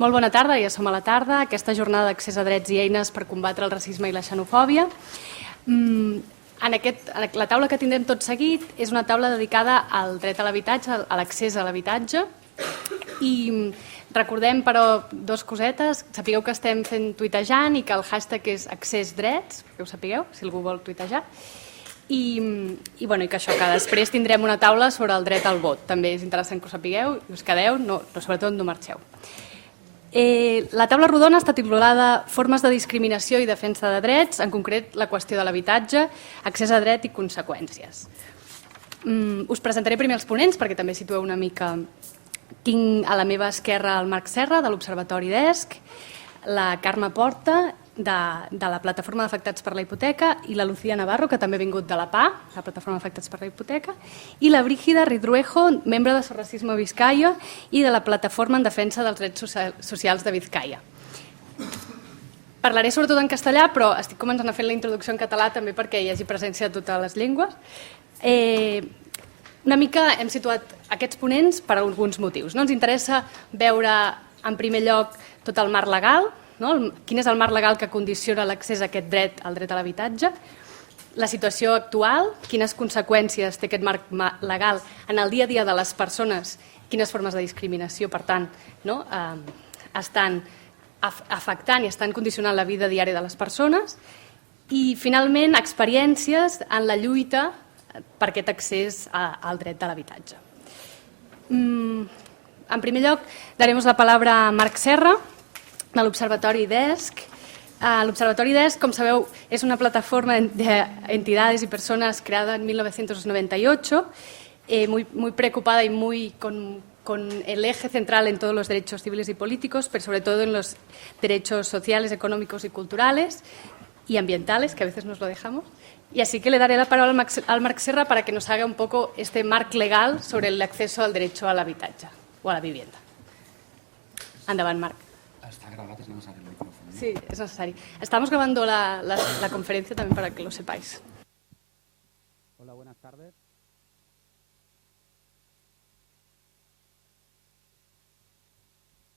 Molt bona tarda, ja som a la tarda. Aquesta jornada d'accés a drets i eines per combatre el racisme i la xenofòbia. La taula que tindrem tot seguit és una taula dedicada al dret a l'habitatge, a l'accés a l'habitatge. I recordem, però, dues cosetes. Sapigueu que estem fent tuitejant i que el hashtag és accessdrets, que ho sapigueu, si algú vol tuitejar. I que això, que després tindrem una taula sobre el dret al vot. També és interessant que ho sapigueu i us quedeu, però sobretot no marxeu. La taula rodona està titulada Formes de discriminació i defensa de drets, en concret la qüestió de l'habitatge, accés a dret i conseqüències. Us presentaré primer els ponents perquè també situeu una mica. Tinc a la meva esquerra el Marc Serra, de l'Observatori DESC, la Carme Porta, de la Plataforma d'Afectats per la Hipoteca, i la Lucía Navarro, que també ha vingut de la PA, la Plataforma d'Afectats per la Hipoteca, i la Brígida Ridruejo, membre de Sorracismo Vizcaya i de la Plataforma en Defensa dels Drets Socials de Vizcaya. Parlaré sobretot en castellà, però estic començant a fer la introducció en català també perquè hi hagi presència de totes les llengües. Una mica hem situat aquests ponents per alguns motius. Ens interessa veure, en primer lloc, tot el marc legal, quin és el marc legal que condiciona l'accés a aquest dret, al dret a l'habitatge, la situació actual, quines conseqüències té aquest marc legal en el dia a dia de les persones, quines formes de discriminació, per tant, estan afectant i estan condicionant la vida diària de les persones, i, finalment, experiències en la lluita per aquest accés al dret de l'habitatge. En primer lloc, daremos la palabra a Marc Serra, de l'Observatori DESC. L'Observatori DESC, com sabeu, és una plataforma de entidades y personas creada en 1998, muy preocupada y muy con el eje central en todos los derechos civiles y políticos, pero sobre todo en los derechos sociales, económicos y culturales y ambientales, que a veces nos lo dejamos. Y así que le daré la palabra al Marc Serra para que nos haga un poco este marc legal sobre el acceso al derecho al habitatge o a la vivienda. Endavant, Marc. Está grabado, es necesario el micrófono, ¿no? Sí, es necesario. Estamos grabando la conferencia también para que lo sepáis. Hola, buenas tardes.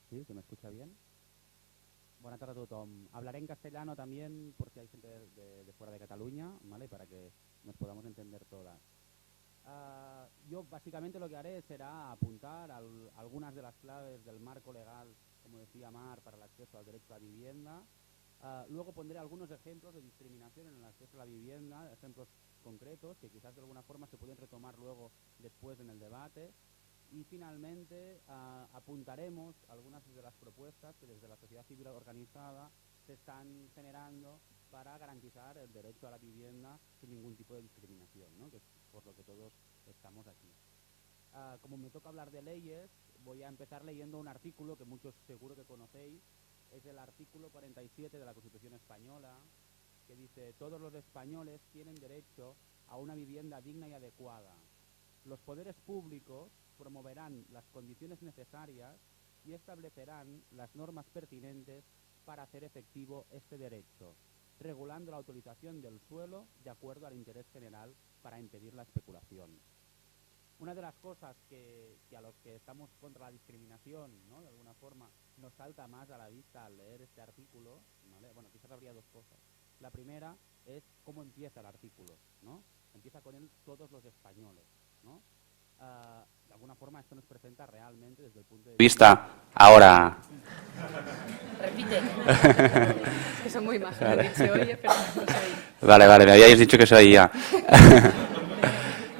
¿Sí? ¿Se me escucha bien? Buenas tardes a todos. Hablaré en castellano también por si hay gente de fuera de Cataluña, ¿vale? Para que nos podamos entender todas. Yo básicamente lo que haré será apuntar algunas de las claves del marco legal, como decía Mar, para el acceso al derecho a la vivienda. Luego pondré algunos ejemplos de discriminación en el acceso a la vivienda, ejemplos concretos que quizás de alguna forma se pueden retomar luego después en el debate. Y finalmente apuntaremos algunas de las propuestas que desde la sociedad civil organizada se están generando para garantizar el derecho a la vivienda sin ningún tipo de discriminación, ¿no? Que es por lo que todos estamos aquí. Como me toca hablar de leyes, voy a empezar leyendo un artículo que muchos seguro que conocéis. Es el artículo 47 de la Constitución Española, que dice: todos los españoles tienen derecho a una vivienda digna y adecuada. Los poderes públicos promoverán las condiciones necesarias y establecerán las normas pertinentes para hacer efectivo este derecho, regulando la utilización del suelo de acuerdo al interés general para impedir la especulación. Una de las cosas que a los que estamos contra la discriminación, ¿no?, de alguna forma, nos salta más a la vista al leer este artículo, ¿vale? Bueno, quizás habría dos cosas. La primera es cómo empieza el artículo, ¿no? Empieza con el todos los españoles, ¿no? De alguna forma esto nos presenta realmente desde el punto de vista ahora. Repite. Es que son muy majos, se oye, pero no se oye. Vale, me habíais dicho que se oía.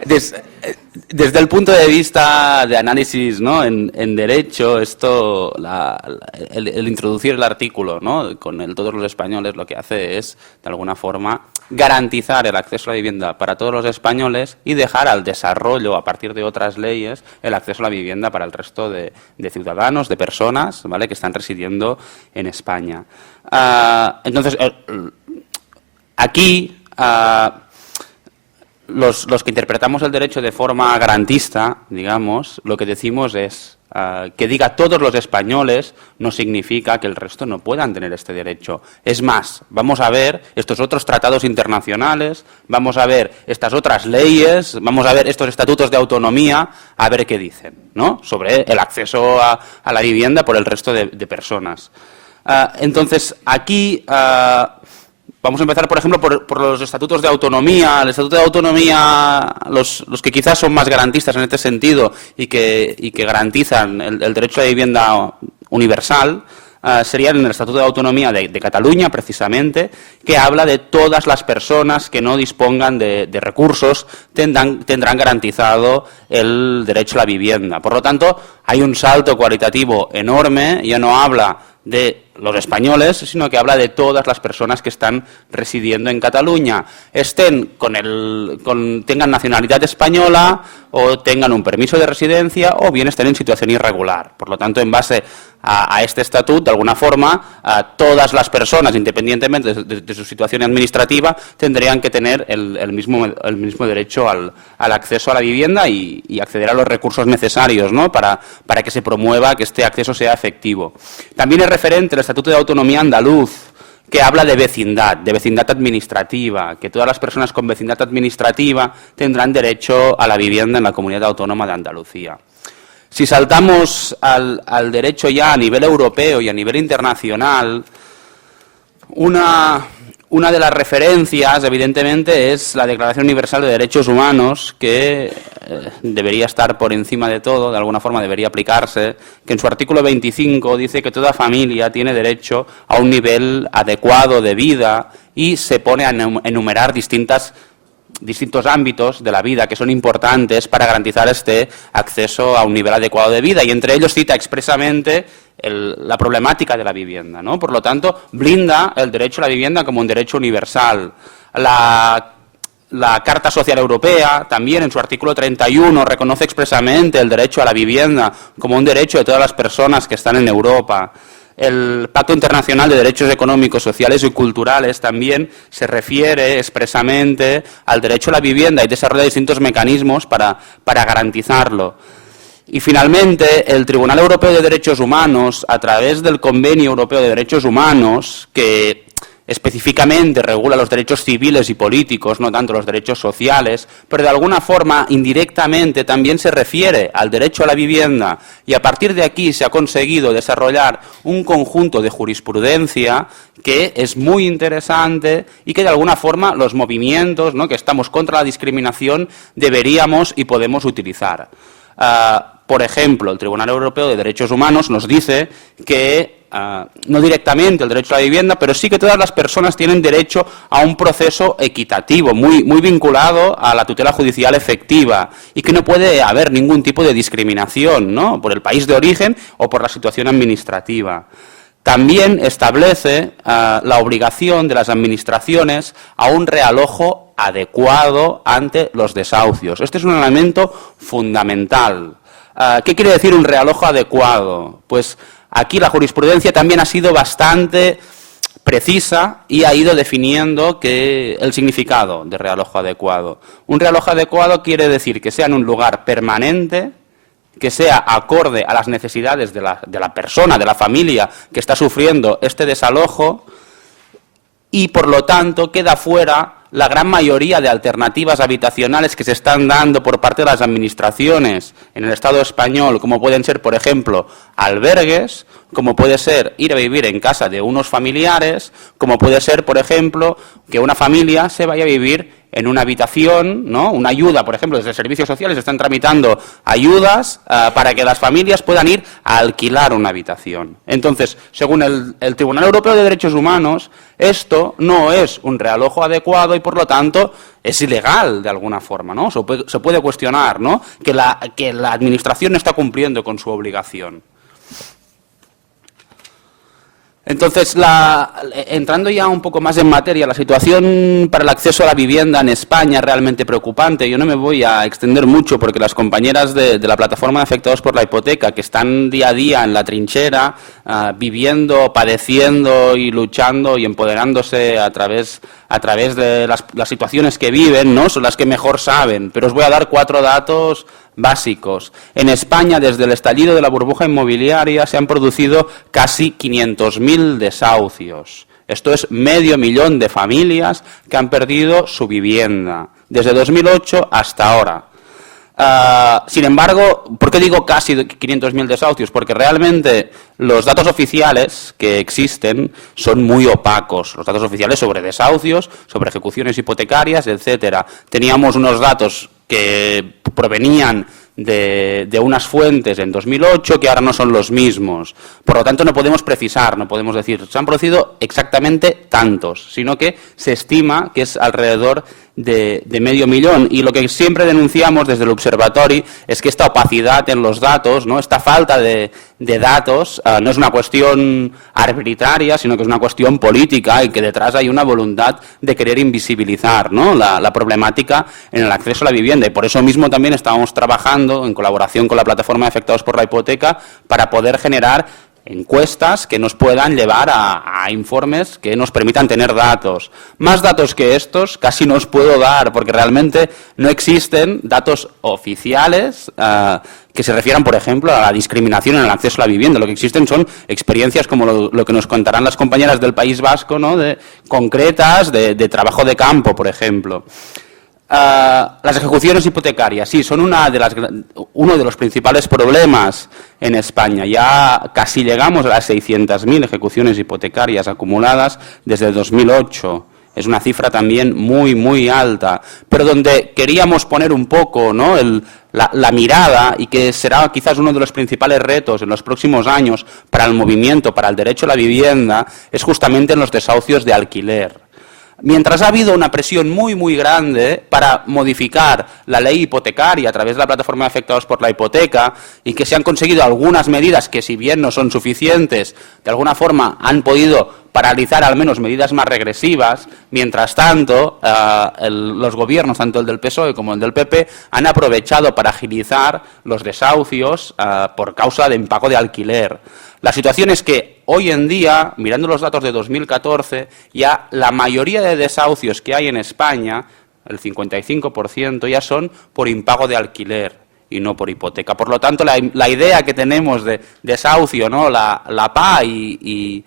Desde el punto de vista de análisis, ¿no?, en derecho, esto, el introducir el artículo, ¿no?, con el todos los españoles, lo que hace es, de alguna forma, garantizar el acceso a la vivienda para todos los españoles y dejar al desarrollo, a partir de otras leyes, el acceso a la vivienda para el resto de ciudadanos, de personas, ¿vale?, que están residiendo en España. Entonces, aquí los que interpretamos el derecho de forma garantista, digamos, lo que decimos es que diga todos los españoles no significa que el resto no puedan tener este derecho. Es más, vamos a ver estos otros tratados internacionales, vamos a ver estas otras leyes, vamos a ver estos estatutos de autonomía, a ver qué dicen, ¿no?, sobre el acceso a la vivienda por el resto de personas. Entonces, aquí vamos a empezar, por ejemplo, por los estatutos de autonomía. El estatuto de autonomía, los que quizás son más garantistas en este sentido y que garantizan el derecho a la vivienda universal, serían en el Estatuto de Autonomía de Cataluña, precisamente, que habla de todas las personas que no dispongan de recursos tendrán garantizado el derecho a la vivienda. Por lo tanto, hay un salto cualitativo enorme. Ya no habla de los españoles, sino que habla de todas las personas que están residiendo en Cataluña, tengan nacionalidad española o tengan un permiso de residencia o bien estén en situación irregular. Por lo tanto, en base a este estatuto, de alguna forma, todas las personas, independientemente de su situación administrativa, tendrían que tener el mismo derecho al acceso a la vivienda y acceder a los recursos necesarios, ¿no?, para que se promueva que este acceso sea efectivo. También es referente el Estatuto de Autonomía andaluz, que habla de vecindad administrativa, que todas las personas con vecindad administrativa tendrán derecho a la vivienda en la Comunidad Autónoma de Andalucía. Si saltamos al derecho ya a nivel europeo y a nivel internacional, una de las referencias, evidentemente, es la Declaración Universal de Derechos Humanos, que debería estar por encima de todo, de alguna forma debería aplicarse, que en su artículo 25 dice que toda familia tiene derecho a un nivel adecuado de vida y se pone a enumerar distintos ámbitos de la vida que son importantes para garantizar este acceso a un nivel adecuado de vida, y entre ellos cita expresamente la problemática de la vivienda, ¿no? Por lo tanto, blinda el derecho a la vivienda como un derecho universal. La Carta Social Europea también en su artículo 31 reconoce expresamente el derecho a la vivienda como un derecho de todas las personas que están en Europa. El Pacto Internacional de Derechos Económicos, Sociales y Culturales también se refiere expresamente al derecho a la vivienda y desarrolla distintos mecanismos para garantizarlo. Y finalmente, el Tribunal Europeo de Derechos Humanos, a través del Convenio Europeo de Derechos Humanos, que específicamente regula los derechos civiles y políticos, no tanto los derechos sociales, pero de alguna forma, indirectamente, también se refiere al derecho a la vivienda, y a partir de aquí se ha conseguido desarrollar un conjunto de jurisprudencia que es muy interesante y que de alguna forma los movimientos, ¿no?, que estamos contra la discriminación deberíamos y podemos utilizar. Por ejemplo, el Tribunal Europeo de Derechos Humanos nos dice que no directamente el derecho a la vivienda, pero sí que todas las personas tienen derecho a un proceso equitativo, muy vinculado a la tutela judicial efectiva, y que no puede haber ningún tipo de discriminación, ¿no?, por el país de origen o por la situación administrativa. También establece la obligación de las administraciones a un realojo adecuado ante los desahucios. Este es un elemento fundamental. ¿Qué quiere decir un realojo adecuado? Pues aquí la jurisprudencia también ha sido bastante precisa y ha ido definiendo el significado de realojo adecuado. Un realojo adecuado quiere decir que sea en un lugar permanente, que sea acorde a las necesidades de la persona, de la familia que está sufriendo este desalojo, y por lo tanto queda fuera la gran mayoría de alternativas habitacionales que se están dando por parte de las administraciones en el Estado español, como pueden ser, por ejemplo, albergues, como puede ser ir a vivir en casa de unos familiares, como puede ser, por ejemplo, que una familia se vaya a vivir en una habitación, ¿no?, una ayuda, por ejemplo, desde servicios sociales están tramitando ayudas para que las familias puedan ir a alquilar una habitación. Entonces, según el Tribunal Europeo de Derechos Humanos, esto no es un realojo adecuado y, por lo tanto, es ilegal de alguna forma, ¿no? Se puede cuestionar, ¿no?, que la administración no está cumpliendo con su obligación. Entonces, entrando ya un poco más en materia, la situación para el acceso a la vivienda en España es realmente preocupante. Yo no me voy a extender mucho porque las compañeras de la plataforma de afectados por la hipoteca, que están día a día en la trinchera, viviendo, padeciendo y luchando y empoderándose a través a través de las situaciones que viven, ¿no? Son las que mejor saben, pero os voy a dar 4 datos básicos. En España, desde el estallido de la burbuja inmobiliaria, se han producido casi 500.000 desahucios. Esto es 500.000 de familias que han perdido su vivienda, desde 2008 hasta ahora. Sin embargo, ¿por qué digo casi 500.000 desahucios? Porque realmente los datos oficiales que existen son muy opacos. Los datos oficiales sobre desahucios, sobre ejecuciones hipotecarias, etcétera. Teníamos unos datos que provenían de unas fuentes en 2008 que ahora no son los mismos. Por lo tanto, no podemos precisar, no podemos decir se han producido exactamente tantos, sino que se estima que es alrededor de 500.000. Y lo que siempre denunciamos desde el Observatori es que esta opacidad en los datos, ¿no? Esta falta de datos, no es una cuestión arbitraria, sino que es una cuestión política y que detrás hay una voluntad de querer invisibilizar, ¿no? la problemática en el acceso a la vivienda. Y por eso mismo también estábamos trabajando en colaboración con la plataforma de afectados por la hipoteca para poder generar encuestas que nos puedan llevar a informes que nos permitan tener datos. Más datos que estos casi no os puedo dar, porque realmente no existen datos oficiales que se refieran, por ejemplo, a la discriminación en el acceso a la vivienda. Lo que existen son experiencias como lo que nos contarán las compañeras del País Vasco, ¿no? Concretas de trabajo de campo, por ejemplo. Las ejecuciones hipotecarias, sí, son uno de los principales problemas en España. Ya casi llegamos a las 600.000 ejecuciones hipotecarias acumuladas desde 2008. Es una cifra también muy, muy alta. Pero donde queríamos poner un poco, ¿no? la mirada, y que será quizás uno de los principales retos en los próximos años para el movimiento, para el derecho a la vivienda, es justamente en los desahucios de alquiler. Mientras ha habido una presión muy, muy grande para modificar la ley hipotecaria a través de la plataforma de afectados por la hipoteca y que se han conseguido algunas medidas que, si bien no son suficientes, de alguna forma han podido paralizar al menos medidas más regresivas, mientras tanto los gobiernos, tanto el del PSOE como el del PP, han aprovechado para agilizar los desahucios por causa de impago de alquiler. La situación es que hoy en día, mirando los datos de 2014, ya la mayoría de desahucios que hay en España, el 55%, ya son por impago de alquiler y no por hipoteca. Por lo tanto, la idea que tenemos de desahucio, ¿no? la PA y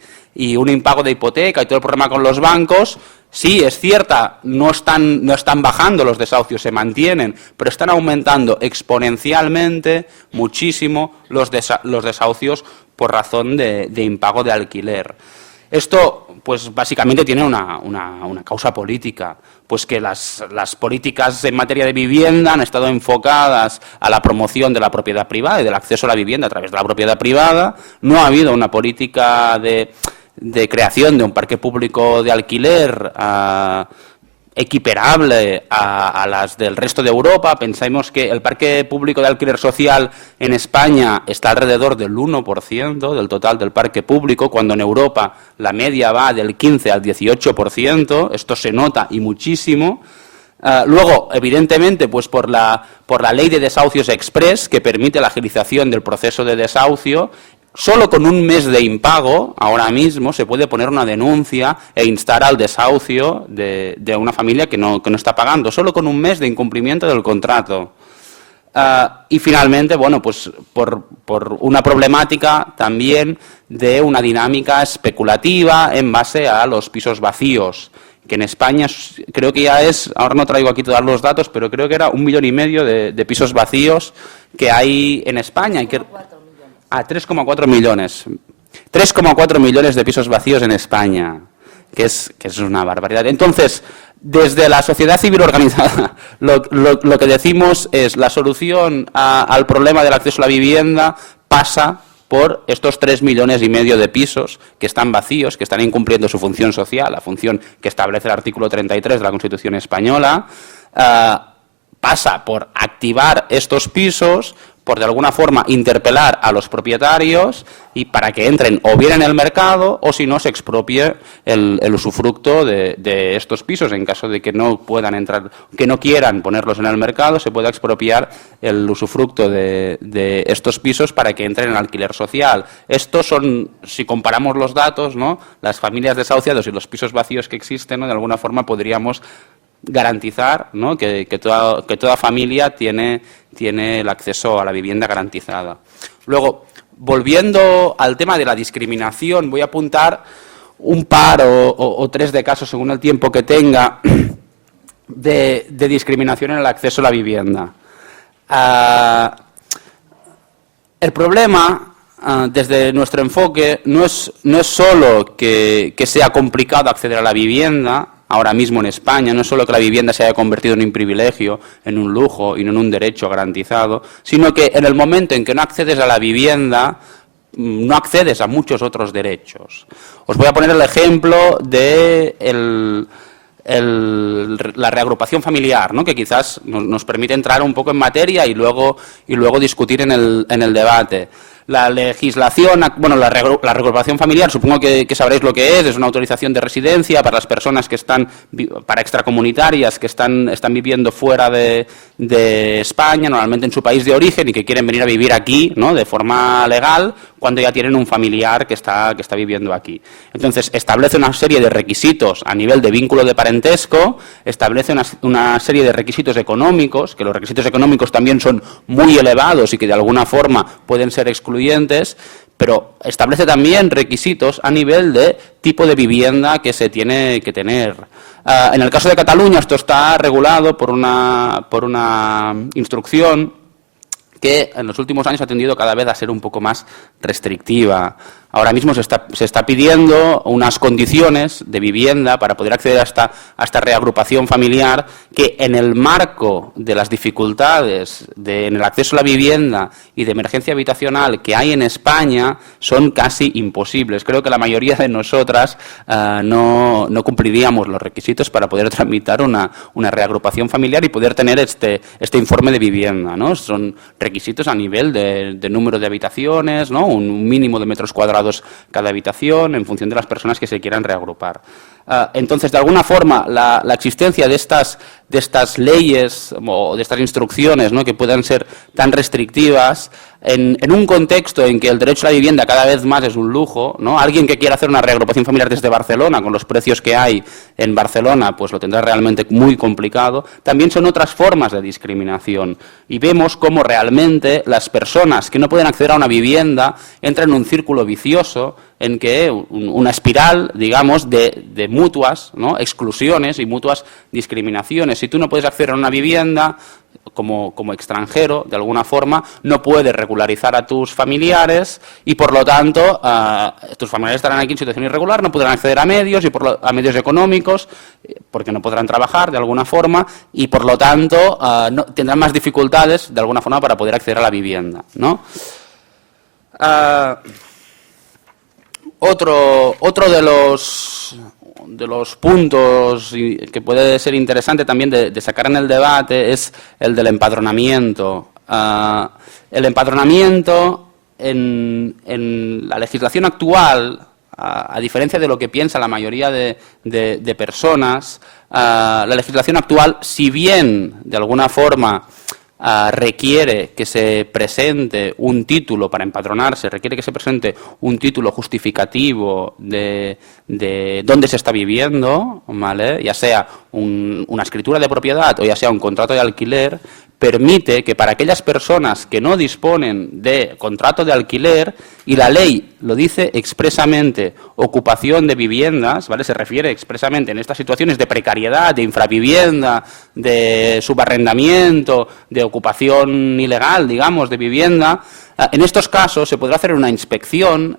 un impago de hipoteca y todo el problema con los bancos, sí, es cierta, no están bajando los desahucios, se mantienen, pero están aumentando exponencialmente muchísimo los desahucios por razón de impago de alquiler. Esto, pues básicamente tiene una causa política, pues que las políticas en materia de vivienda han estado enfocadas a la promoción de la propiedad privada y del acceso a la vivienda a través de la propiedad privada. No ha habido una política de creación de un parque público de alquiler equiparable a las del resto de Europa. Pensamos que el parque público de alquiler social en España está alrededor del 1% del total del parque público, cuando en Europa la media va del 15 al 18%. Esto se nota y muchísimo. Luego, evidentemente, pues por la ley de desahucios express, que permite la agilización del proceso de desahucio, solo con un mes de impago, ahora mismo, se puede poner una denuncia e instar al desahucio de una familia que no está pagando, solo con un mes de incumplimiento del contrato. Y finalmente, bueno, pues por una problemática también de una dinámica especulativa en base a los pisos vacíos, que en España creo que ya es, ahora no traigo aquí todos los datos, pero creo que era 1,5 millones de pisos vacíos que hay en España. 3,4 millones. 3,4 millones de pisos vacíos en España, que es una barbaridad. Entonces, desde la sociedad civil organizada, lo que decimos es la solución al problema del acceso a la vivienda pasa por estos 3,5 millones de pisos que están vacíos, que están incumpliendo su función social, la función que establece el artículo 33 de la Constitución española. Pasa por activar estos pisos, por de alguna forma interpelar a los propietarios y para que entren o bien en el mercado o si no se expropie el usufructo de estos pisos. En caso de que no puedan entrar, que no quieran ponerlos en el mercado, se pueda expropiar el usufructo de estos pisos para que entren en alquiler social. Estos son, si comparamos los datos, ¿no?, las familias desahuciadas y los pisos vacíos que existen, ¿no?, de alguna forma podríamos garantizar, ¿no?, que toda familia tiene el acceso a la vivienda garantizada. Luego, volviendo al tema de la discriminación, voy a apuntar un par o tres de casos, según el tiempo que tenga, de discriminación en el acceso a la vivienda. El problema, desde nuestro enfoque, no es solo que sea complicado acceder a la vivienda. Ahora mismo en España, no es solo que la vivienda se haya convertido en un privilegio, en un lujo y no en un derecho garantizado, sino que en el momento en que no accedes a la vivienda, no accedes a muchos otros derechos. Os voy a poner el ejemplo de la reagrupación familiar, ¿no?, que quizás nos permite entrar un poco en materia y luego discutir en el debate. La legislación, bueno, la reagrupación familiar, supongo que sabréis lo que es una autorización de residencia para las personas que están, para extracomunitarias, que están viviendo fuera de España, normalmente en su país de origen y que quieren venir a vivir aquí, ¿no?, de forma legal, cuando ya tienen un familiar que está viviendo aquí. Entonces, establece una serie de requisitos a nivel de vínculo de parentesco, establece una serie de requisitos económicos, que los requisitos económicos también son muy elevados y que de alguna forma pueden ser excluyentes, pero establece también requisitos a nivel de tipo de vivienda que se tiene que tener. En el caso de Cataluña, esto está regulado por una instrucción que en los últimos años ha tendido cada vez a ser un poco más restrictiva. Ahora mismo se está pidiendo unas condiciones de vivienda para poder acceder a esta reagrupación familiar que, en el marco de las dificultades en el acceso a la vivienda y de emergencia habitacional que hay en España, son casi imposibles. Creo que la mayoría de nosotras no cumpliríamos los requisitos para poder tramitar una reagrupación familiar y poder tener este informe de vivienda, ¿no? Son requisitos a nivel de número de habitaciones, ¿no?, un mínimo de metros cuadrados cada habitación en función de las personas que se quieran reagrupar. Entonces, de alguna forma, la existencia de estas leyes o de estas instrucciones, ¿no?, que puedan ser tan restrictivas en un contexto en que el derecho a la vivienda cada vez más es un lujo, ¿no? Alguien que quiera hacer una reagrupación familiar desde Barcelona, con los precios que hay en Barcelona, pues lo tendrá realmente muy complicado. También son otras formas de discriminación y vemos cómo realmente las personas que no pueden acceder a una vivienda entran en un círculo vicioso en que una espiral, digamos, de mutuas, ¿no?, exclusiones y mutuas discriminaciones. Si tú no puedes acceder a una vivienda como extranjero, de alguna forma, no puedes regularizar a tus familiares y, por lo tanto, tus familiares estarán aquí en situación irregular, no podrán acceder a medios a medios económicos, porque no podrán trabajar de alguna forma y, por lo tanto, tendrán más dificultades, de alguna forma, para poder acceder a la vivienda, ¿no? Otro de los puntos que puede ser interesante también de sacar en el debate es el del empadronamiento. El empadronamiento en la legislación actual, a diferencia de lo que piensa la mayoría de personas, la legislación actual, si bien de alguna forma requiere que se presente un título para empadronarse, requiere que se presente un título justificativo de dónde se está viviendo, ¿vale?, ya sea una escritura de propiedad o ya sea un contrato de alquiler, permite que para aquellas personas que no disponen de contrato de alquiler, y la ley lo dice expresamente, ocupación de viviendas, ¿vale?, se refiere expresamente en estas situaciones de precariedad, de infravivienda, de subarrendamiento, de ocupación ilegal, digamos, de vivienda, en estos casos se podrá hacer una inspección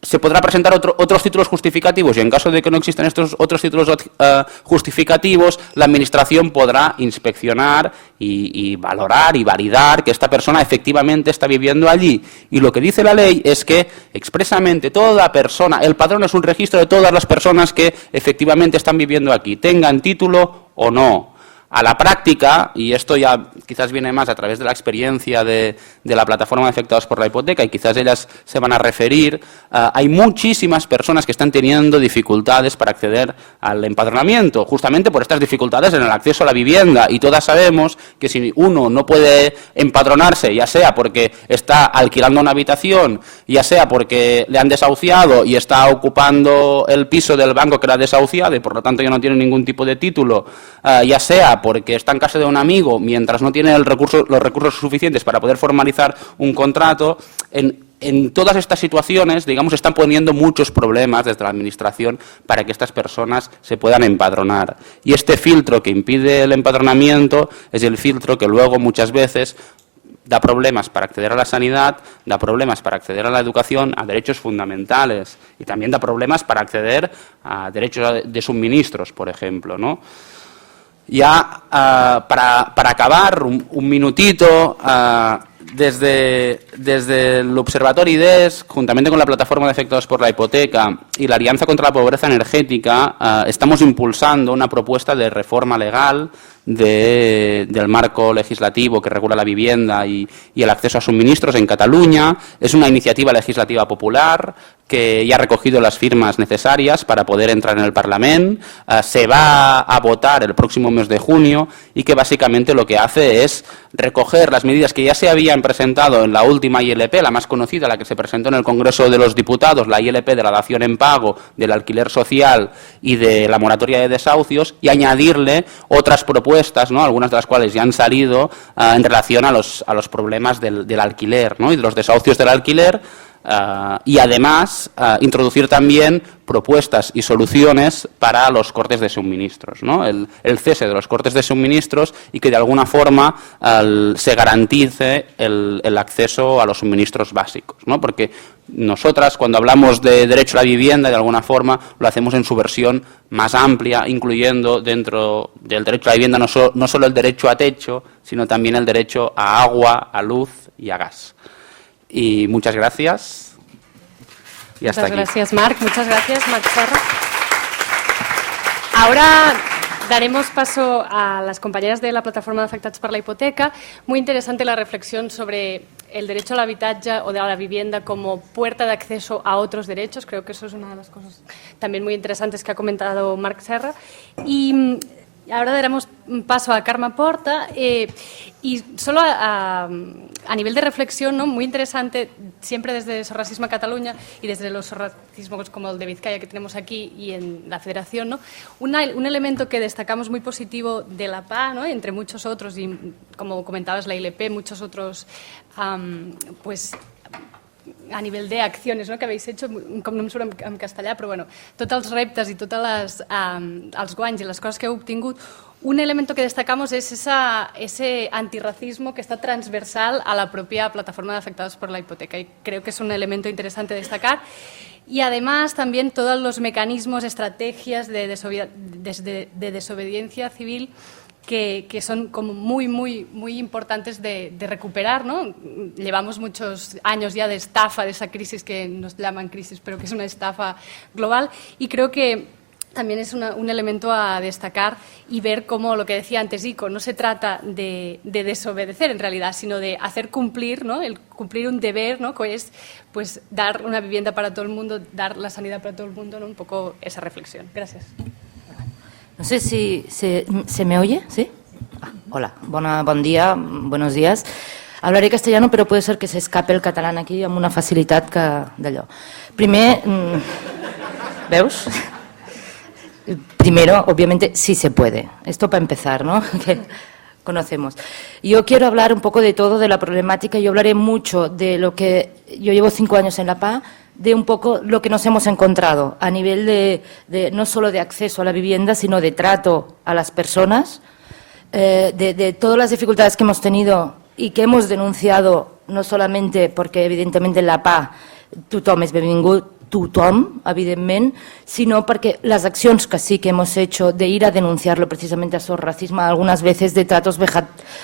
se podrá presentar otros títulos justificativos y en caso de que no existan estos otros títulos justificativos, la Administración podrá inspeccionar y valorar y validar que esta persona efectivamente está viviendo allí. Y lo que dice la ley es que expresamente toda persona, el padrón es un registro de todas las personas que efectivamente están viviendo aquí, tengan título o no. A la práctica, y esto ya quizás viene más a través de la experiencia de la plataforma de afectados por la hipoteca y quizás ellas se van a referir. Hay muchísimas personas que están teniendo dificultades para acceder al empadronamiento, justamente por estas dificultades en el acceso a la vivienda, y todas sabemos que si uno no puede empadronarse, ya sea porque está alquilando una habitación, ya sea porque le han desahuciado y está ocupando el piso del banco que la ha desahuciado y por lo tanto ya no tiene ningún tipo de título, ya sea porque está en casa de un amigo mientras no tiene los recursos suficientes para poder formalizar un contrato, en todas estas situaciones, digamos, están poniendo muchos problemas desde la Administración para que estas personas se puedan empadronar. Y este filtro que impide el empadronamiento es el filtro que luego muchas veces da problemas para acceder a la sanidad, da problemas para acceder a la educación, a derechos fundamentales, y también da problemas para acceder a derechos de suministros, por ejemplo, ¿no? Ya para acabar, un minutito, desde el Observatorio IDES, juntamente con la Plataforma de Afectados por la Hipoteca y la Alianza contra la Pobreza Energética, estamos impulsando una propuesta de reforma legal del marco legislativo que regula la vivienda y el acceso a suministros en Cataluña. Es una iniciativa legislativa popular que ya ha recogido las firmas necesarias para poder entrar en el Parlamento. Se va a votar el próximo mes de junio y que básicamente lo que hace es recoger las medidas que ya se habían presentado en la última ILP, la más conocida, la que se presentó en el Congreso de los Diputados, la ILP de la dación en pago, del alquiler social y de la moratoria de desahucios, y añadirle otras propuestas, ¿no?, algunas de las cuales ya han salido en relación a los problemas del alquiler, ¿no?, y de los desahucios del alquiler. Y además introducir también propuestas y soluciones para los cortes de suministros, ¿no? El cese de los cortes de suministros y que de alguna forma se garantice el acceso a los suministros básicos, ¿no? Porque nosotras, cuando hablamos de derecho a la vivienda, de alguna forma lo hacemos en su versión más amplia, incluyendo dentro del derecho a la vivienda no solo el derecho a techo, sino también el derecho a agua, a luz y a gas. Y muchas gracias. Y hasta aquí. Muchas gracias, Marc. Muchas gracias, Marc Serra. Ahora daremos paso a las compañeras de la Plataforma de Afectados por la Hipoteca. Muy interesante la reflexión sobre el derecho al habitatge o de la vivienda como puerta de acceso a otros derechos. Creo que eso es una de las cosas también muy interesantes que ha comentado Marc Serra. Y ahora daremos paso a Carme Porta y solo a nivel de reflexión, ¿no?, muy interesante, siempre desde Sorracismo Cataluña y desde los sorracismos como el de Vizcaya que tenemos aquí y en la Federación, ¿no?, un elemento que destacamos muy positivo de la PA, ¿no?, entre muchos otros, y como comentabas la ILP, muchos otros, pues, a nivell d'accions, no?, que habéis hecho, com no em surt en castellà, però bueno, tots els reptes i tots els guanys i les coses que heu obtingut, un elemento que destacamos es ese antirracismo que está transversal a la propia plataforma de afectados por la hipoteca, y creo que es un elemento interesante destacar. Y además también todos los mecanismos, estrategias de desobediencia civil que son como muy importantes de recuperar, ¿no? Llevamos muchos años ya de estafa, de esa crisis que nos llaman crisis, pero que es una estafa global, y creo que también es un elemento a destacar y ver cómo, lo que decía antes Ico, no se trata de desobedecer en realidad, sino de hacer cumplir, ¿no?, el cumplir un deber, ¿no?, que es pues, dar una vivienda para todo el mundo, dar la sanidad para todo el mundo, ¿no?, un poco esa reflexión. Gracias. No sé si se me oye, ¿sí? Hola, bon dia, buenos días. Hablaré castellano, pero puede ser que se escape el catalán aquí amb una facilitat que d'allò. Primer, ¿veus? Primero, obviamente, sí se puede. Esto para empezar, ¿no? Que conocemos. Yo quiero hablar un poco de todo, de la problemática. Yo hablaré mucho de lo que... Yo llevo 5 años en la PA, de un poco lo que nos hemos encontrado a nivel de no solo de acceso a la vivienda, sino de trato a las personas, de todas las dificultades que hemos tenido y que hemos denunciado, no solamente porque evidentemente en la PA tothom és benvingut, tothom, evidentment, sinó porque las acciones que sí que hemos hecho de ir a denunciarlo precisamente a sorracismo, algunas veces de tratos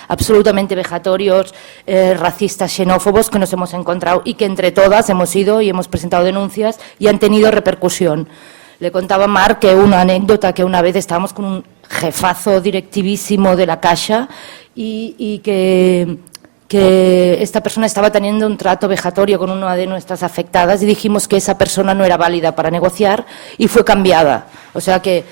absolutamente vejatorios, racistas, xenófobos que nos hemos encontrado y que entre todas hemos ido y hemos presentado denuncias y han tenido repercusión. Le contaba a Marc que una anécdota que una vez estábamos con un jefazo directivísimo de la Caixa y que esta persona estaba teniendo un trato vejatorio con una de nuestras afectadas y dijimos que esa persona no era válida para negociar y fue cambiada. O sea que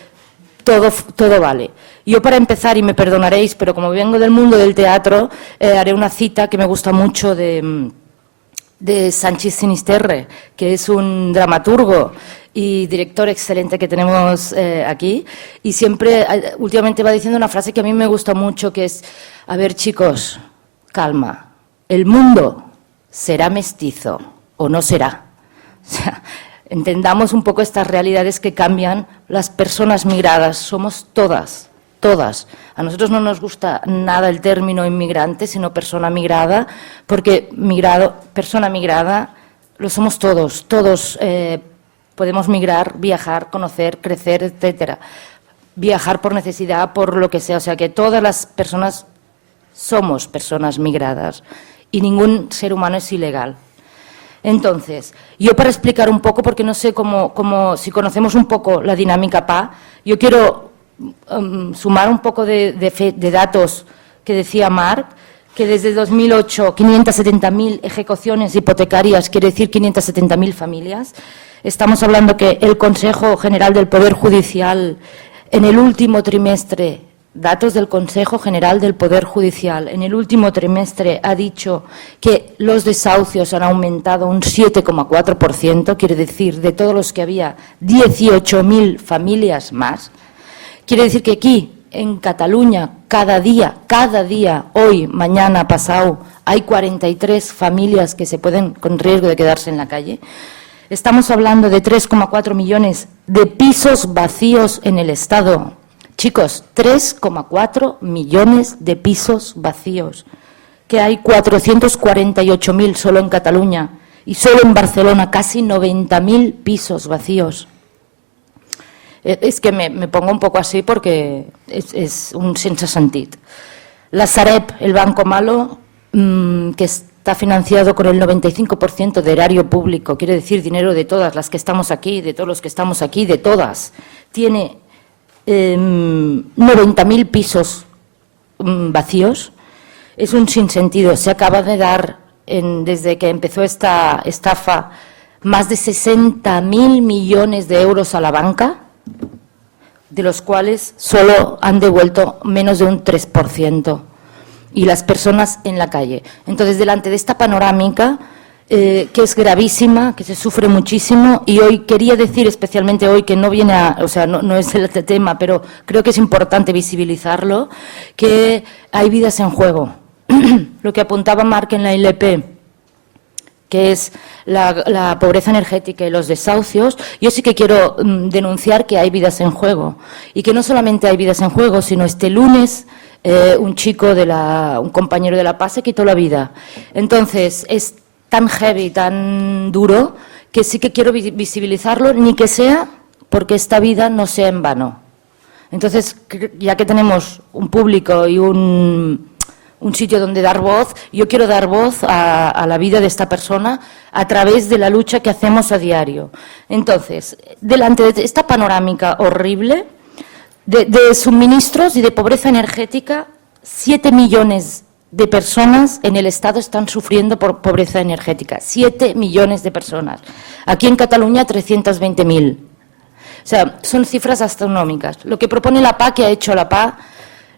todo vale. Yo, para empezar, y me perdonaréis, pero como vengo del mundo del teatro, haré una cita que me gusta mucho de Sanchis Sinisterre, que es un dramaturgo y director excelente que tenemos aquí, y siempre, últimamente va diciendo una frase que a mí me gusta mucho, que es: a ver, chicos, calma, el mundo será mestizo o no será. O sea, entendamos un poco estas realidades que cambian. Las personas migradas somos todas. A nosotros no nos gusta nada el término inmigrante, sino persona migrada, porque persona migrada lo somos todos. Todos podemos migrar, viajar, conocer, crecer, etcétera. Viajar por necesidad, por lo que sea. O sea que todas las personas somos personas migradas y ningún ser humano es ilegal. Entonces, yo, para explicar un poco, porque no sé si conocemos un poco la dinámica PA, yo quiero sumar un poco de datos que decía Marc, que desde 2008 570.000 ejecuciones hipotecarias, quiere decir 570.000 familias. Estamos hablando que el Consejo General del Poder Judicial, en el último trimestre, datos del Consejo General del Poder Judicial, en el último trimestre ha dicho que los desahucios han aumentado un 7,4%, quiere decir, de todos los que había, 18.000 familias más. Quiere decir que aquí, en Cataluña, cada día, hoy, mañana, pasado, hay 43 familias que se pueden, con riesgo de quedarse en la calle. Estamos hablando de 3,4 millones de pisos vacíos en el Estado. Chicos, 3,4 millones de pisos vacíos, que hay 448.000 solo en Cataluña y solo en Barcelona casi 90.000 pisos vacíos. És que me pongo un poco así porque es un sense sentit. La Sareb, el banco malo, que está financiado con el 95% de erario público, quiere decir dinero de todas las que estamos aquí, de todos los que estamos aquí, de todas, tiene 90.000 pisos vacíos. Es un sinsentido. Se acaba de dar, desde que empezó esta estafa, más de 60.000 millones de euros a la banca, de los cuales solo han devuelto menos de un 3%, y las personas en la calle. Entonces, delante de esta panorámica, que es gravísima, que se sufre muchísimo, y hoy quería decir, especialmente hoy, que no viene no es el tema, pero creo que es importante visibilizarlo, que hay vidas en juego. Lo que apuntaba Marc en la ILP, que es la pobreza energética y los desahucios, yo sí que quiero denunciar que hay vidas en juego. Y que no solamente hay vidas en juego, sino este lunes un chico, un compañero de La Paz, se quitó la vida. Entonces, es tan heavy, tan duro, que sí que quiero visibilizarlo, ni que sea porque esta vida no sea en vano. Entonces, ya que tenemos un público y un sitio donde dar voz, yo quiero dar voz a la vida de esta persona a través de la lucha que hacemos a diario. Entonces, delante de esta panorámica horrible de suministros y de pobreza energética, 7 millones de personas en el Estado están sufriendo por pobreza energética. 7 millones de personas. Aquí en Cataluña, 320.000. O sea, son cifras astronómicas. Lo que propone la PA, que ha hecho la PA,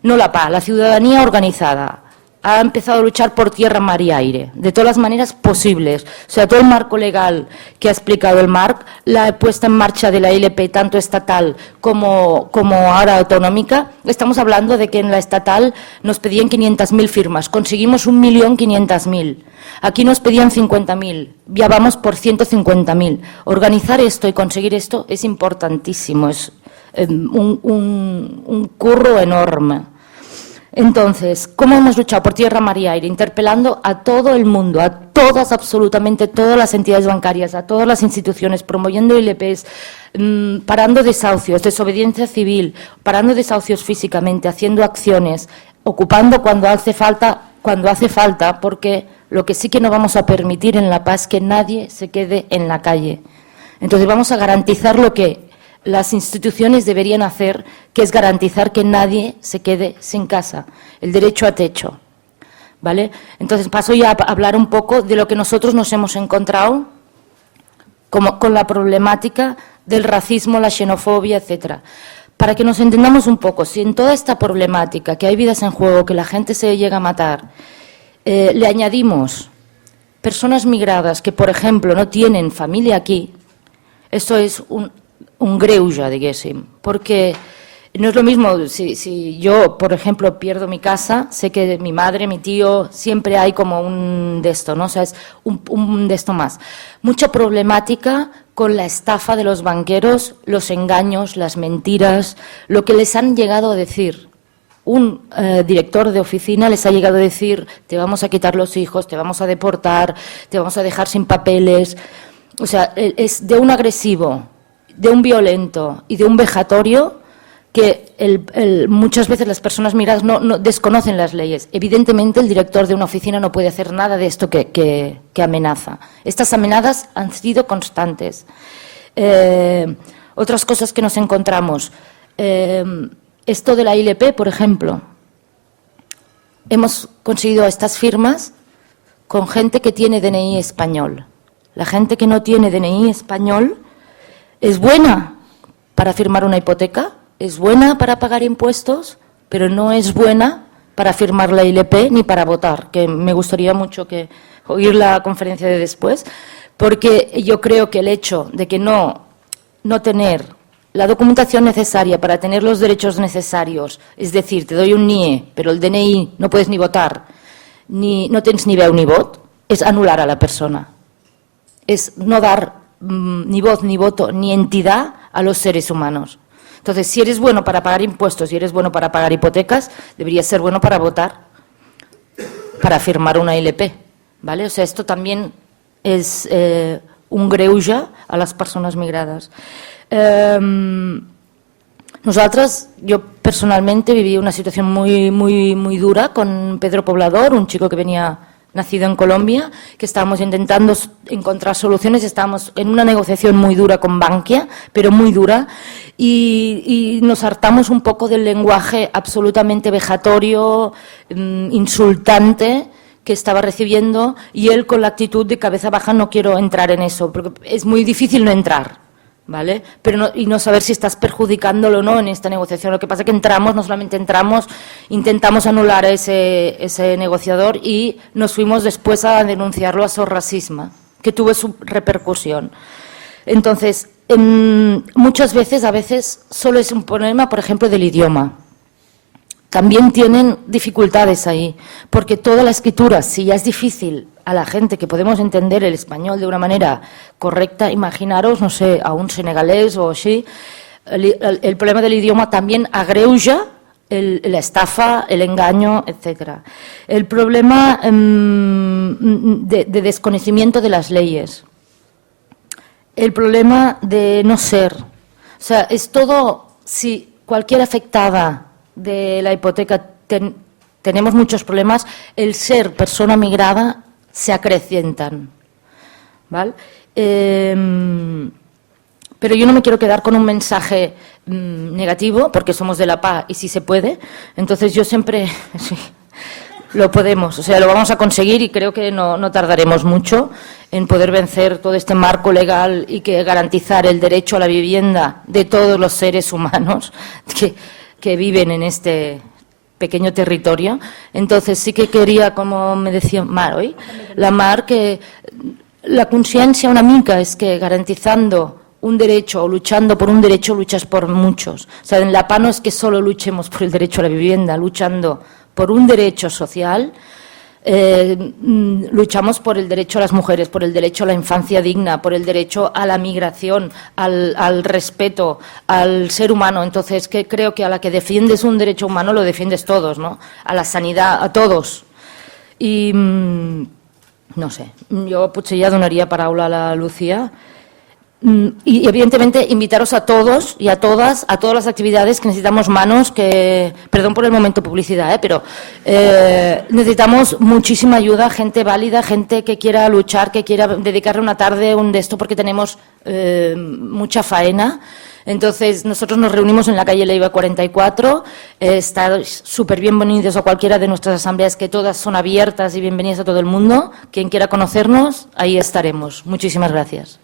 la ciudadanía organizada, ha empezado a luchar por tierra, mar y aire, de todas las maneras posibles. O sea, todo el marco legal que ha explicado el Marc, la puesta en marcha de la ILP, tanto estatal como ahora autonómica. Estamos hablando de que en la estatal nos pedían 500.000 firmas, conseguimos 1.500.000. Aquí nos pedían 50.000, ya vamos por 150.000. Organizar esto y conseguir esto es importantísimo, es un curro enorme. Entonces, ¿cómo hemos luchado por tierra, mar y aire? Interpelando a todo el mundo, a todas, absolutamente todas las entidades bancarias, a todas las instituciones, promoviendo ILPs, parando desahucios, desobediencia civil, parando desahucios físicamente, haciendo acciones, ocupando cuando hace falta, porque lo que sí que no vamos a permitir en La Paz es que nadie se quede en la calle. Entonces, vamos a garantizar lo que las instituciones deberían hacer, que es garantizar que nadie se quede sin casa, el derecho a techo. ¿Vale? Entonces paso ya a hablar un poco de lo que nosotros nos hemos encontrado con la problemática del racismo, la xenofobia, etcétera. Para que nos entendamos un poco, si en toda esta problemática, que hay vidas en juego, que la gente se llega a matar, le añadimos personas migradas que, por ejemplo, no tienen familia aquí, esto es un greuge, diguéssim, porque no es lo mismo si yo, por ejemplo, pierdo mi casa, sé que mi madre, mi tío, siempre hay como un de esto, ¿no? O sea, es un de esto más. Mucha problemática con la estafa de los banqueros, los engaños, las mentiras, lo que les han llegado a decir. Un director de oficina les ha llegado a decir: te vamos a quitar los hijos, te vamos a deportar, te vamos a dejar sin papeles. O sea, es de un agresivo, de un violento y de un vejatorio que muchas veces las personas migradas no desconocen las leyes. Evidentemente, el director de una oficina no puede hacer nada de esto que amenaza. Estas amenazas han sido constantes. Otras cosas que nos encontramos. Esto de la ILP, por ejemplo. Hemos conseguido estas firmas con gente que tiene DNI español. La gente que no tiene DNI español es buena para firmar una hipoteca, es buena para pagar impuestos, pero no es buena para firmar la ILP ni para votar, que me gustaría mucho oír la conferencia de después, porque yo creo que el hecho de que no tener la documentación necesaria para tener los derechos necesarios, es decir, te doy un NIE, pero el DNI no puedes ni votar, no tienes ni veu ni vot, es anular a la persona. Es no dar ni voz, ni voto, ni entidad a los seres humanos. Entonces, si eres bueno para pagar impuestos y eres bueno para pagar hipotecas, deberías ser bueno para votar, para firmar una ILP, ¿vale? O sea, esto también es un greuge a las personas migradas. Nosaltres, yo personalmente viví una situación muy, muy, muy dura con Pedro Poblador, un chico que venía nacido en Colombia, que estábamos intentando encontrar soluciones, estábamos en una negociación muy dura con Bankia, pero muy dura, y nos hartamos un poco del lenguaje absolutamente vejatorio, insultante, que estaba recibiendo, y él con la actitud de cabeza baja: no quiero entrar en eso, porque es muy difícil no entrar, ¿vale? Pero no saber si estás perjudicándolo o no en esta negociación. Lo que pasa es que entramos, no solamente entramos, intentamos anular a ese negociador y nos fuimos después a denunciarlo a Sorracisme, que tuvo su repercusión. Entonces, muchas veces, a veces, solo es un problema, por ejemplo, del idioma. También tienen dificultades ahí, porque toda la escritura, si ya es difícil a la gente que podemos entender el español de una manera correcta, imaginaros, no sé, a un senegalés o así, el problema del idioma también agreuja la estafa, el engaño, etcétera. El problema de desconocimiento de las leyes. El problema de no ser. O sea, es todo, si cualquier afectada de la hipoteca tenemos muchos problemas, el ser persona migrada se acrecientan, ¿vale? Pero yo no me quiero quedar con un mensaje negativo, porque somos de la PA y sí se puede. Entonces yo siempre, sí, lo podemos, o sea, lo vamos a conseguir, y creo que no tardaremos mucho en poder vencer todo este marco legal y que garantizar el derecho a la vivienda de todos los seres humanos que viven en este pequeño territorio. Entonces sí que quería, como me decía Mar hoy, la Mar, que la conciencia una mica es que garantizando un derecho o luchando por un derecho luchas por muchos. O sea, en la PA no es que solo luchemos por el derecho a la vivienda, luchando por un derecho social, luchamos por el derecho a las mujeres, por el derecho a la infancia digna, por el derecho a la migración, al respeto, al ser humano. Entonces, que creo que a la que defiendes un derecho humano lo defiendes todos, ¿no? A la sanidad, a todos. I no sé, jo potser ja donaria paraula a la Lucía. Y evidentemente invitaros a todos y a todas las actividades que necesitamos manos, que, perdón por el momento publicidad, pero necesitamos muchísima ayuda, gente válida, gente que quiera luchar, que quiera dedicarle una tarde, un de esto, porque tenemos mucha faena. Entonces, nosotros nos reunimos en la calle Leiva 44, está súper bienvenidos a cualquiera de nuestras asambleas, que todas son abiertas y bienvenidas a todo el mundo. Quien quiera conocernos, ahí estaremos. Muchísimas gracias.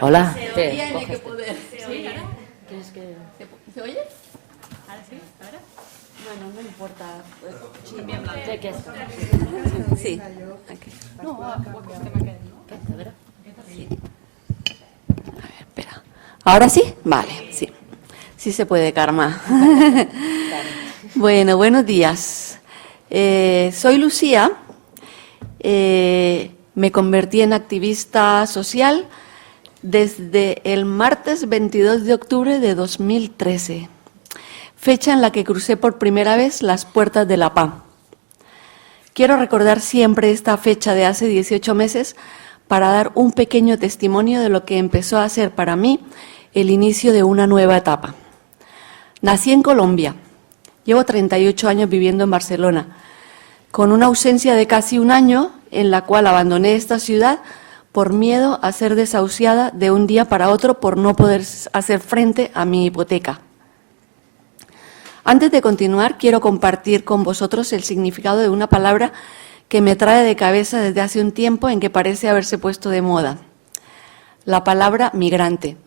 Hola. Tiene que poder. ¿Se oye? Ara sí? A veure. Bueno, no importa. Sí. Aquí. No, acostem aquest, no? A veure. A ver, espera. ¿Ahora sí? Vale, sí. Sí se puede, Karma. Bueno, buenos días. Soy Lucía. Me convertí en activista social desde el martes 22 de octubre de 2013, fecha en la que crucé por primera vez las puertas de la PA. Quiero recordar siempre esta fecha de hace 18 meses para dar un pequeño testimonio de lo que empezó a ser para mí el inicio de una nueva etapa. Nací en Colombia, llevo 38 años viviendo en Barcelona, con una ausencia de casi un año en la cual abandoné esta ciudad por miedo a ser desahuciada de un día para otro por no poder hacer frente a mi hipoteca. Antes de continuar, quiero compartir con vosotros el significado de una palabra que me trae de cabeza desde hace un tiempo en que parece haberse puesto de moda. La palabra migrante.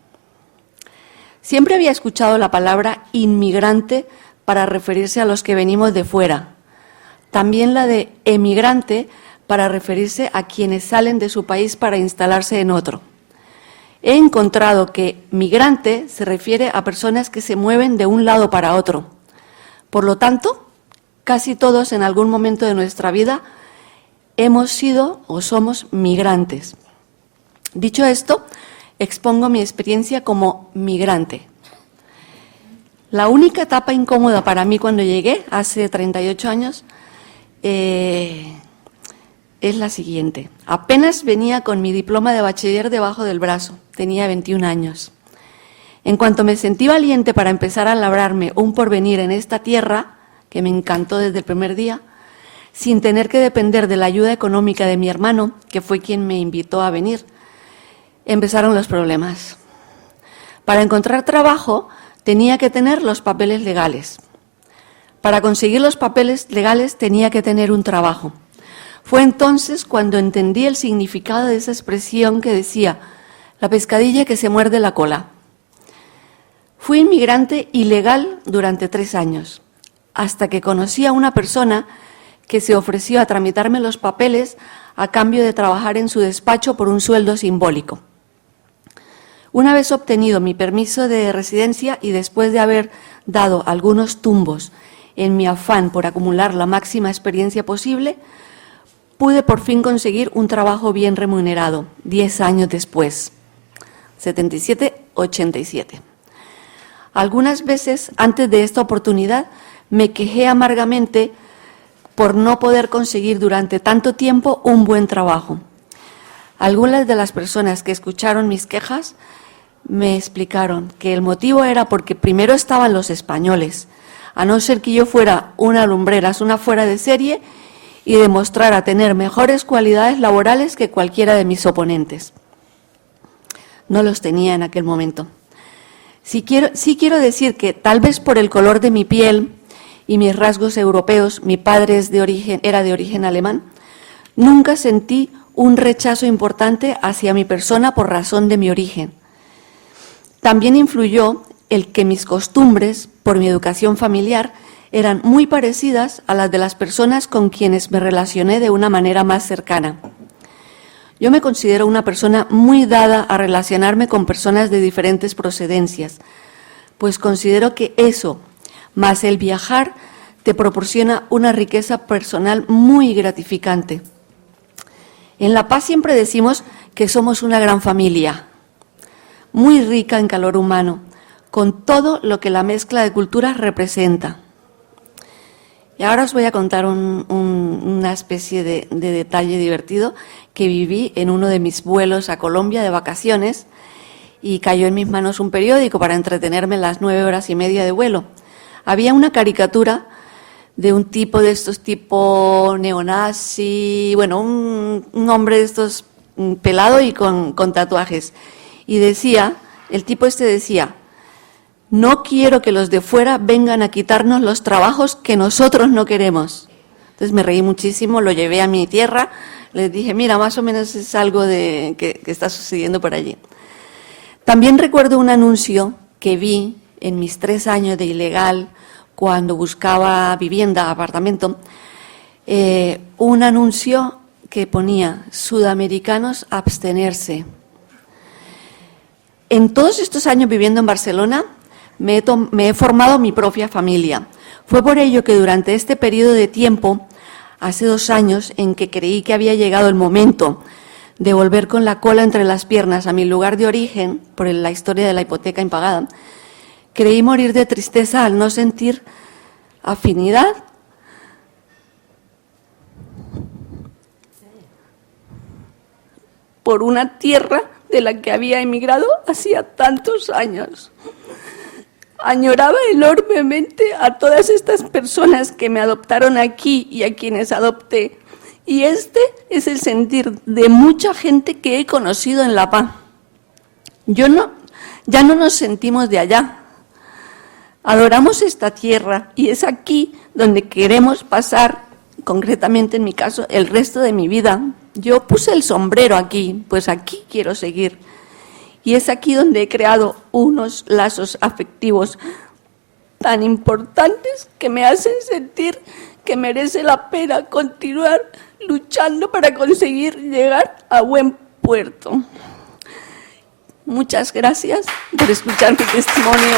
Siempre había escuchado la palabra inmigrante para referirse a los que venimos de fuera. También la de emigrante para referirse a quienes salen de su país para instalarse en otro. He encontrado que migrante se refiere a personas que se mueven de un lado para otro. Por lo tanto, casi todos en algún momento de nuestra vida hemos sido o somos migrantes. Dicho esto, expongo mi experiencia como migrante. La única etapa incómoda para mí cuando llegué, hace 38 años, es la siguiente. Apenas venía con mi diploma de bachiller debajo del brazo, tenía 21 años. En cuanto me sentí valiente para empezar a labrarme un porvenir en esta tierra, que me encantó desde el primer día, sin tener que depender de la ayuda económica de mi hermano, que fue quien me invitó a venir, empezaron los problemas. Para encontrar trabajo tenía que tener los papeles legales. Para conseguir los papeles legales tenía que tener un trabajo. Fue entonces cuando entendí el significado de esa expresión que decía, la pescadilla que se muerde la cola. Fui inmigrante ilegal durante 3 años, hasta que conocí a una persona que se ofreció a tramitarme los papeles a cambio de trabajar en su despacho por un sueldo simbólico. Una vez obtenido mi permiso de residencia y después de haber dado algunos tumbos en mi afán por acumular la máxima experiencia posible, pude por fin conseguir un trabajo bien remunerado, 10 años después, 77-87. Algunas veces, antes de esta oportunidad, me quejé amargamente por no poder conseguir durante tanto tiempo un buen trabajo. Algunas de las personas que escucharon mis quejas me explicaron que el motivo era porque primero estaban los españoles, a no ser que yo fuera una lumbreras, una fuera de serie, y demostrara tener mejores cualidades laborales que cualquiera de mis oponentes. No los tenía en aquel momento. Sí quiero decir que tal vez por el color de mi piel y mis rasgos europeos, mi padre era de origen alemán, nunca sentí un rechazo importante hacia mi persona por razón de mi origen. También influyó el que mis costumbres, por mi educación familiar, eran muy parecidas a las de las personas con quienes me relacioné de una manera más cercana. Yo me considero una persona muy dada a relacionarme con personas de diferentes procedencias, pues considero que eso, más el viajar, te proporciona una riqueza personal muy gratificante. En La Paz siempre decimos que somos una gran familia, muy rica en calor humano, con todo lo que la mezcla de culturas representa. Y ahora os voy a contar una especie de detalle divertido que viví en uno de mis vuelos a Colombia de vacaciones, y cayó en mis manos un periódico para entretenerme las 9 horas y media de vuelo. Había una caricatura de un tipo de estos, tipo neonazi, bueno, un hombre de estos pelado y con tatuajes. Y decía, el tipo este decía: no quiero que los de fuera vengan a quitarnos los trabajos que nosotros no queremos. Entonces me reí muchísimo, lo llevé a mi tierra, les dije, mira, más o menos es algo que está sucediendo por allí. También recuerdo un anuncio que vi en mis 3 años de ilegal, cuando buscaba vivienda, apartamento, un anuncio que ponía: sudamericanos, abstenerse. En todos estos años viviendo en Barcelona, me he formado mi propia familia. Fue por ello que durante este periodo de tiempo, hace 2 años, en que creí que había llegado el momento de volver con la cola entre las piernas a mi lugar de origen, por la historia de la hipoteca impagada, creí morir de tristeza al no sentir afinidad por una tierra de la que había emigrado hacía tantos años. Añoraba enormemente a todas estas personas que me adoptaron aquí y a quienes adopté. Y este es el sentir de mucha gente que he conocido en La Paz. Ya no nos sentimos de allá. Adoramos esta tierra y es aquí donde queremos pasar, concretamente en mi caso, el resto de mi vida. Yo puse el sombrero aquí, pues aquí quiero seguir. Y es aquí donde he creado unos lazos afectivos tan importantes que me hacen sentir que merece la pena continuar luchando para conseguir llegar a buen puerto. Muchas gracias por escuchar mi testimonio.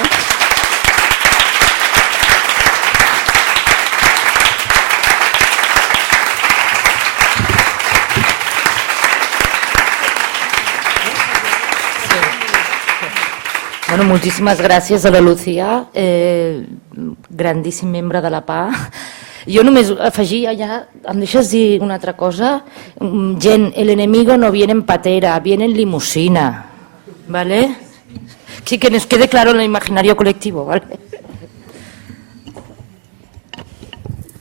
Bueno, moltíssimes gràcies a la Lucía, grandíssim membre de la PA. Jo només afegir allà, em deixes dir una altra cosa? Gent, el enemigo no viene en patera, viene en limusina, ¿vale? Sí, que nos quede claro en el imaginario colectivo, ¿vale?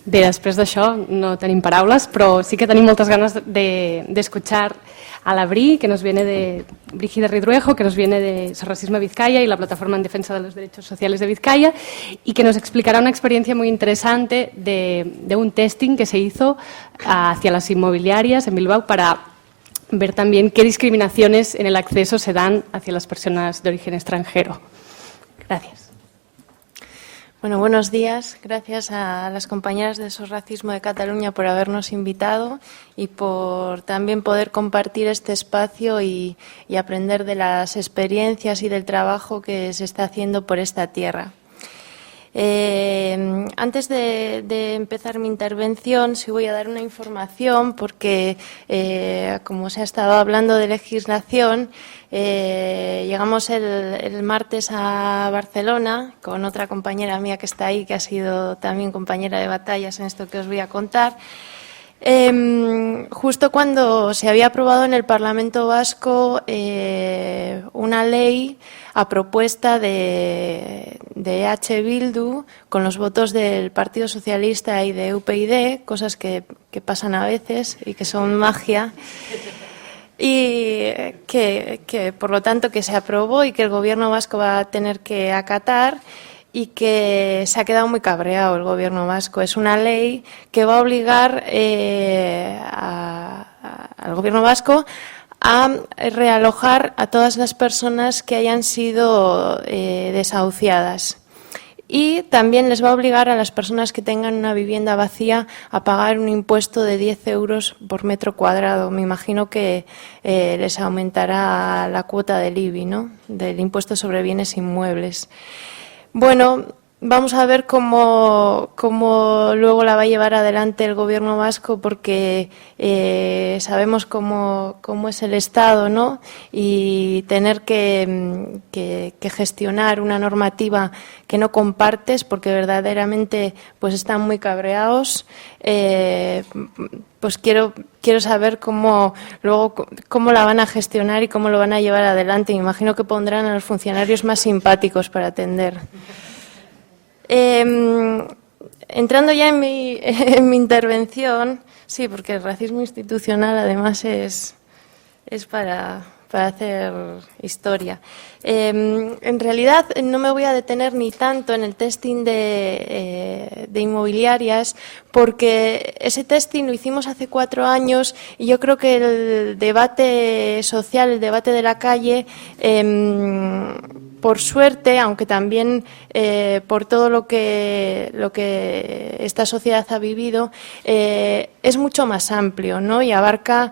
Bé, després d'això no tenim paraules, però sí que tenim moltes ganes d'escuchar a la Bri, que nos viene de Brígida Ridruejo, que nos viene de Sorracisme Vizcaya y la Plataforma en Defensa de los Derechos Sociales de Vizcaya, y que nos explicará una experiencia muy interesante de un testing que se hizo hacia las inmobiliarias en Bilbao para ver también qué discriminaciones en el acceso se dan hacia las personas de origen extranjero. Gracias. Bueno, buenos días. Gracias a las compañeras de Sorracismo de Cataluña por habernos invitado y por también poder compartir este espacio y aprender de las experiencias y del trabajo que se está haciendo por esta tierra. Antes de empezar mi intervención, sí voy a dar una información porque, como se ha estado hablando de legislación, llegamos el martes a Barcelona con otra compañera mía que está ahí, que ha sido también compañera de batallas en esto que os voy a contar. Justo cuando se había aprobado en el Parlamento Vasco una ley a propuesta de EH Bildu con los votos del Partido Socialista y de UPyD, cosas que pasan a veces y que son magia, y que por lo tanto que se aprobó y que el Gobierno vasco va a tener que acatar, y que se ha quedado muy cabreado el Gobierno vasco. Es una ley que va a obligar al Gobierno vasco a realojar a todas las personas que hayan sido desahuciadas. Y también les va a obligar a las personas que tengan una vivienda vacía a pagar un impuesto de 10 euros por metro cuadrado. Me imagino que les aumentará la cuota del IBI, ¿no?, del impuesto sobre bienes inmuebles. Bueno, vamos a ver cómo luego la va a llevar adelante el Gobierno vasco, porque sabemos cómo es el Estado, ¿no? Y tener que gestionar una normativa que no compartes, porque verdaderamente pues están muy cabreados. Pues quiero saber cómo la van a gestionar y cómo lo van a llevar adelante. Me imagino que pondrán a los funcionarios más simpáticos para atender. Entrando ya en mi intervención, sí, porque el racismo institucional además es para hacer historia. En realidad no me voy a detener ni tanto en el testing de inmobiliarias, porque ese testing lo hicimos hace 4 años y yo creo que el debate social, el debate de la calle, por suerte, aunque también por todo lo que esta sociedad ha vivido, es mucho más amplio, ¿no? Y abarca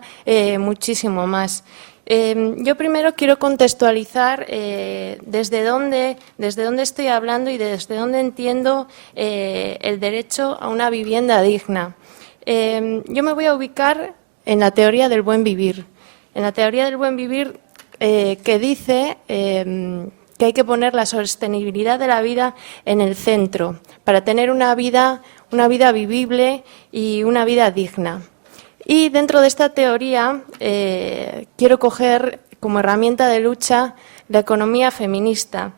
muchísimo más. Yo primero quiero contextualizar desde dónde estoy hablando y desde dónde entiendo el derecho a una vivienda digna. Yo me voy a ubicar en la teoría del buen vivir. En la teoría del buen vivir que dice que hay que poner la sostenibilidad de la vida en el centro para tener una vida vivible y una vida digna. Y dentro de esta teoría quiero coger como herramienta de lucha la economía feminista,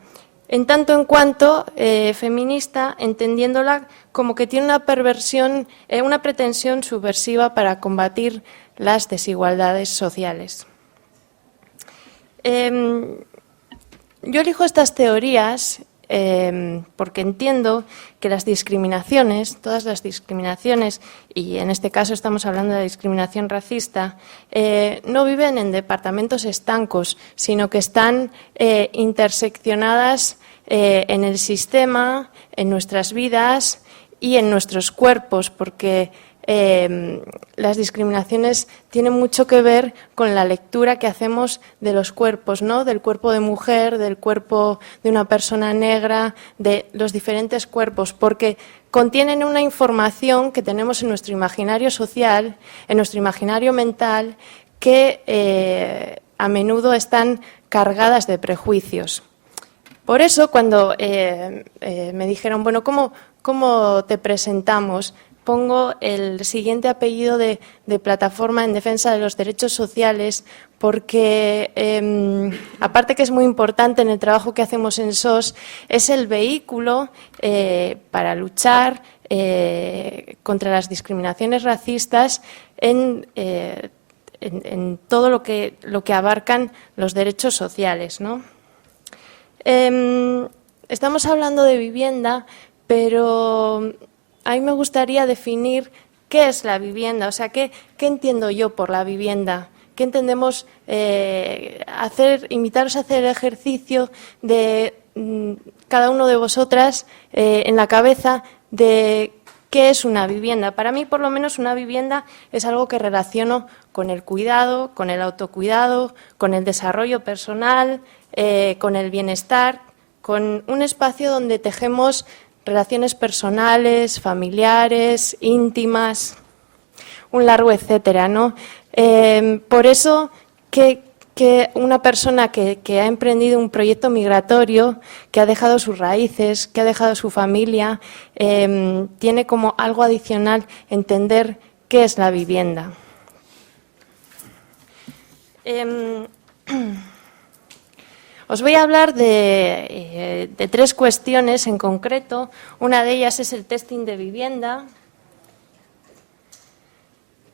en tanto en cuanto feminista, entendiéndola como que tiene una perversión, una pretensión subversiva para combatir las desigualdades sociales. Yo elijo estas teorías porque entiendo que las discriminaciones, todas las discriminaciones, y en este caso estamos hablando de discriminación racista, no viven en departamentos estancos, sino que están interseccionadas en el sistema, en nuestras vidas y en nuestros cuerpos, porque las discriminaciones tienen mucho que ver con la lectura que hacemos de los cuerpos, ¿no? Del cuerpo de mujer, del cuerpo de una persona negra, de los diferentes cuerpos, porque contienen una información que tenemos en nuestro imaginario social, en nuestro imaginario mental, que a menudo están cargadas de prejuicios. Por eso, cuando me dijeron, bueno, ¿cómo te presentamos?, pongo el siguiente apellido de Plataforma en Defensa de los Derechos Sociales, porque aparte que es muy importante en el trabajo que hacemos en SOS, es el vehículo para luchar contra las discriminaciones racistas en todo lo que abarcan los derechos sociales, ¿no? Estamos hablando de vivienda, pero a mí me gustaría definir qué es la vivienda, o sea, qué entiendo yo por la vivienda, qué entendemos, invitaros a hacer el ejercicio de cada uno de vosotras en la cabeza de qué es una vivienda. Para mí, por lo menos, una vivienda es algo que relaciono con el cuidado, con el autocuidado, con el desarrollo personal, con el bienestar, con un espacio donde tejemos relaciones personales, familiares, íntimas, un largo etcétera, ¿no? Por eso que una persona que ha emprendido un proyecto migratorio, que ha dejado sus raíces, que ha dejado su familia, tiene como algo adicional entender qué es la vivienda. Os voy a hablar de 3 cuestiones en concreto. Una de ellas es el testing de vivienda,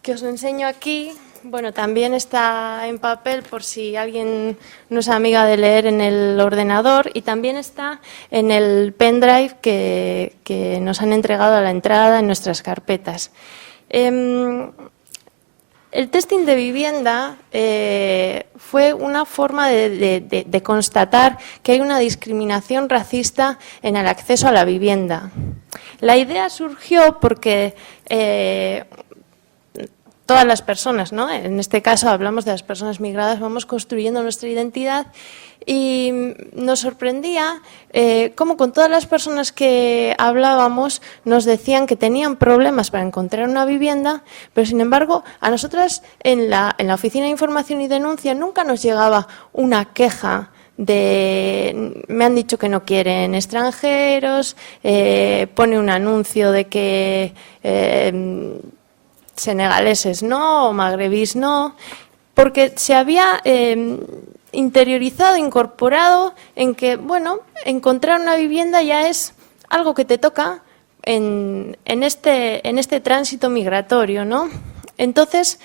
que os lo enseño aquí. Bueno, también está en papel por si alguien no es amiga de leer en el ordenador, y también está en el pendrive que nos han entregado a la entrada en nuestras carpetas. El testing de vivienda fue una forma de constatar que hay una discriminación racista en el acceso a la vivienda. La idea surgió porque todas las personas, ¿no? En este caso hablamos de las personas migradas, vamos construyendo nuestra identidad y nos sorprendía cómo con todas las personas que hablábamos nos decían que tenían problemas para encontrar una vivienda, pero sin embargo a nosotras en la Oficina de Información y Denuncia nunca nos llegaba una queja de me han dicho que no quieren extranjeros, pone un anuncio de que senegaleses no o magrebís no, porque se había interiorizado, incorporado en que, bueno, encontrar una vivienda ya es algo que te toca en este tránsito migratorio, ¿no? Entonces,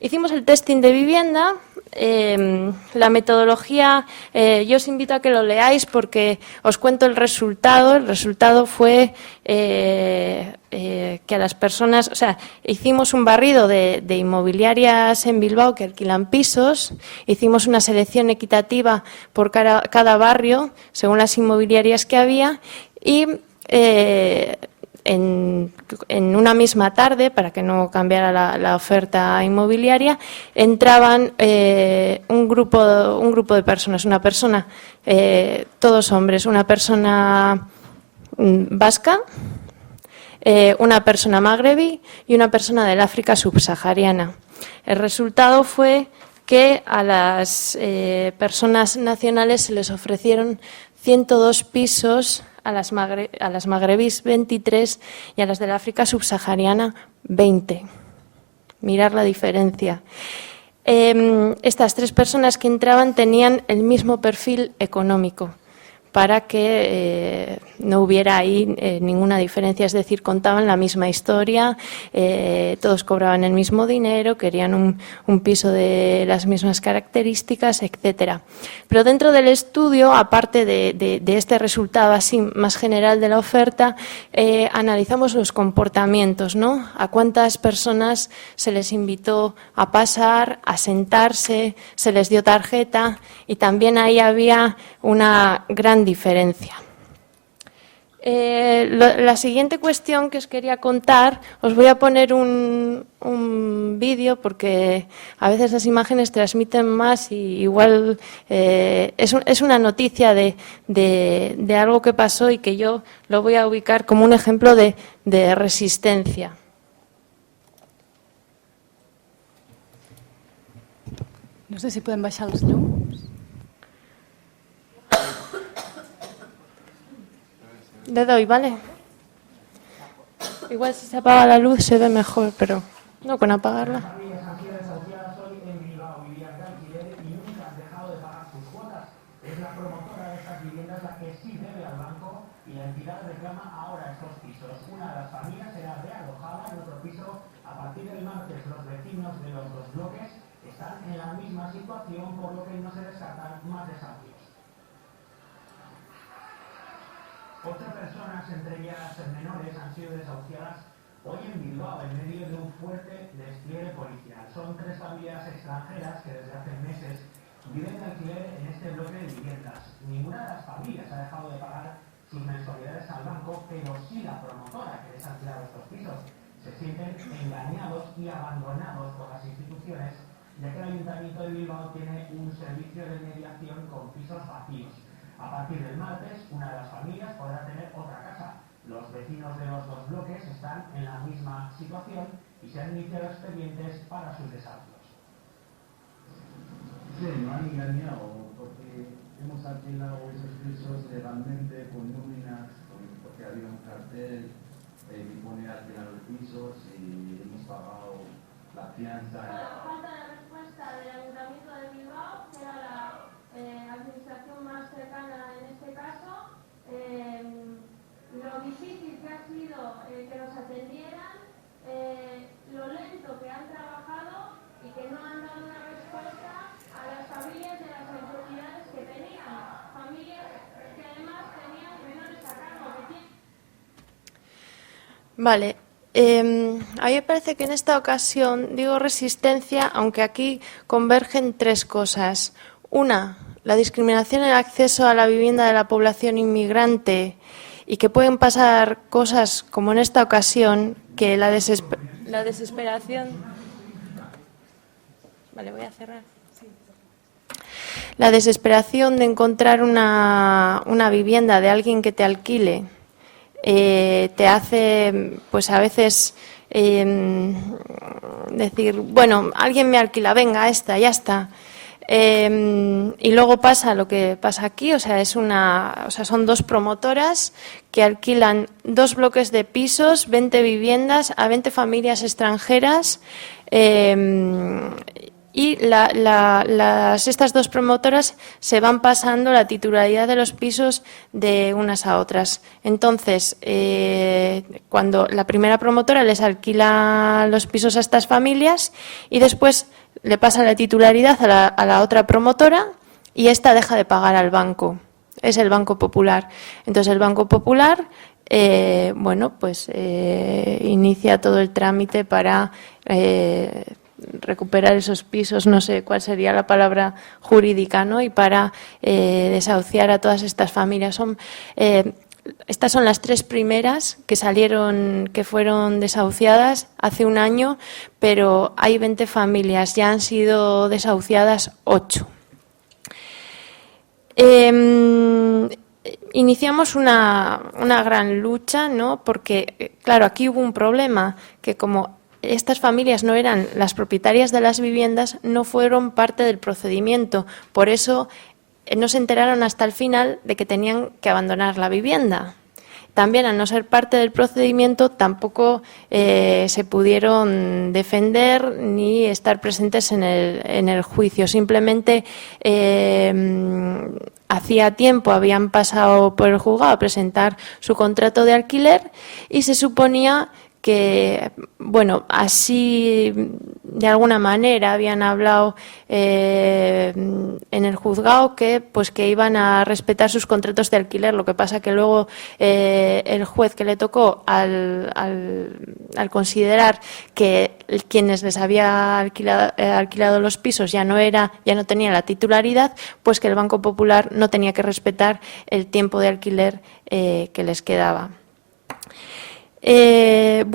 hicimos el testing de vivienda. La metodología, yo os invito a que lo leáis porque os cuento el resultado. El resultado fue que a las personas, o sea, hicimos un barrido de inmobiliarias en Bilbao que alquilan pisos, hicimos una selección equitativa por cada barrio según las inmobiliarias que había y en una misma tarde, para que no cambiara la oferta inmobiliaria, entraban un grupo de personas, una persona, todos hombres, una persona vasca, una persona magrebí y una persona del África subsahariana. El resultado fue que a las personas nacionales se les ofrecieron 102 pisos, a las magrebís 23 y a las del África subsahariana 20. Mirar la diferencia. Estas 3 personas que entraban tenían el mismo perfil económico para que no hubiera ahí ninguna diferencia, es decir, contaban la misma historia, todos cobraban el mismo dinero, querían un piso de las mismas características, etcétera. Pero dentro del estudio, aparte de este resultado así más general de la oferta, analizamos los comportamientos, ¿no? A cuántas personas se les invitó a pasar, a sentarse, se les dio tarjeta y también ahí había una gran diferencia. La siguiente cuestión que os quería contar, os voy a poner un vídeo porque a veces las imágenes transmiten más y igual es una noticia de algo que pasó y que yo lo voy a ubicar como un ejemplo de resistencia. No sé si podem baixar els llums. Le doy, ¿vale? Igual si se apaga la luz se ve mejor, pero no con apagarla. Ocho personas, entre ellas menores, han sido desahuciadas hoy en Bilbao, en medio de un fuerte despliegue policial. Son 3 familias extranjeras que desde hace meses viven de alquiler en este bloque de viviendas. Ninguna de las familias ha dejado de pagar sus mensualidades al banco, pero sí la promotora que les ha alquilado estos pisos. Se sienten engañados y abandonados por las instituciones, ya que el Ayuntamiento de Bilbao tiene un servicio de mediación con pisos vacíos. A partir del martes, una de las familias podrá tener otra casa. Los vecinos de los 2 bloques están en la misma situación y se han iniciado expedientes para sus desahucios. Sí, no han engañado porque hemos alquilado esos pisos legalmente con nóminas, porque había un cartel que pone alquilar los pisos y hemos pagado la fianza. Falta de respuesta del Ayuntamiento de Bilbao, que era la administración más cercana en este caso, lo difícil que ha sido que nos atendieran, lo lento que han trabajado y que no han dado una respuesta a las familias y a las necesidades que tenían, familias que además tenían menores a cargo. Vale. A mí me parece que en esta ocasión digo resistencia, aunque aquí convergen 3 cosas. Una, la discriminación en el acceso a la vivienda de la población inmigrante y que pueden pasar cosas como en esta ocasión, que la desesperación Vale, voy a cerrar. La desesperación de encontrar una vivienda de alguien que te alquile te hace, pues a veces, decir, bueno, alguien me alquila, venga, esta, ya está. Y luego pasa lo que pasa aquí, son 2 promotoras que alquilan 2 bloques de pisos, 20 viviendas a 20 familias extranjeras. Y estas 2 promotoras se van pasando la titularidad de los pisos de unas a otras. Entonces, cuando la primera promotora les alquila los pisos a estas familias y después le pasa la titularidad a la otra promotora y esta deja de pagar al banco. Es el Banco Popular. Entonces, el Banco Popular inicia todo el trámite para recuperar esos pisos, no sé cuál sería la palabra jurídica, ¿no? Y para desahuciar a todas estas familias. Estas son las 3 primeras que fueron desahuciadas hace un año, pero hay 20 familias, ya han sido desahuciadas 8. Iniciamos una gran lucha, ¿no? Porque, claro, aquí hubo un problema, que como estas familias no eran las propietarias de las viviendas, no fueron parte del procedimiento. Por eso no se enteraron hasta el final de que tenían que abandonar la vivienda. También, al no ser parte del procedimiento, tampoco se pudieron defender ni estar presentes en el juicio. Simplemente hacía tiempo habían pasado por el juzgado a presentar su contrato de alquiler y se suponía que, bueno, así de alguna manera habían hablado en el juzgado que iban a respetar sus contratos de alquiler. Lo que pasa que luego el juez que le tocó al considerar que quienes les había alquilado los pisos ya no tenían la titularidad, pues que el Banco Popular no tenía que respetar el tiempo de alquiler que les quedaba. El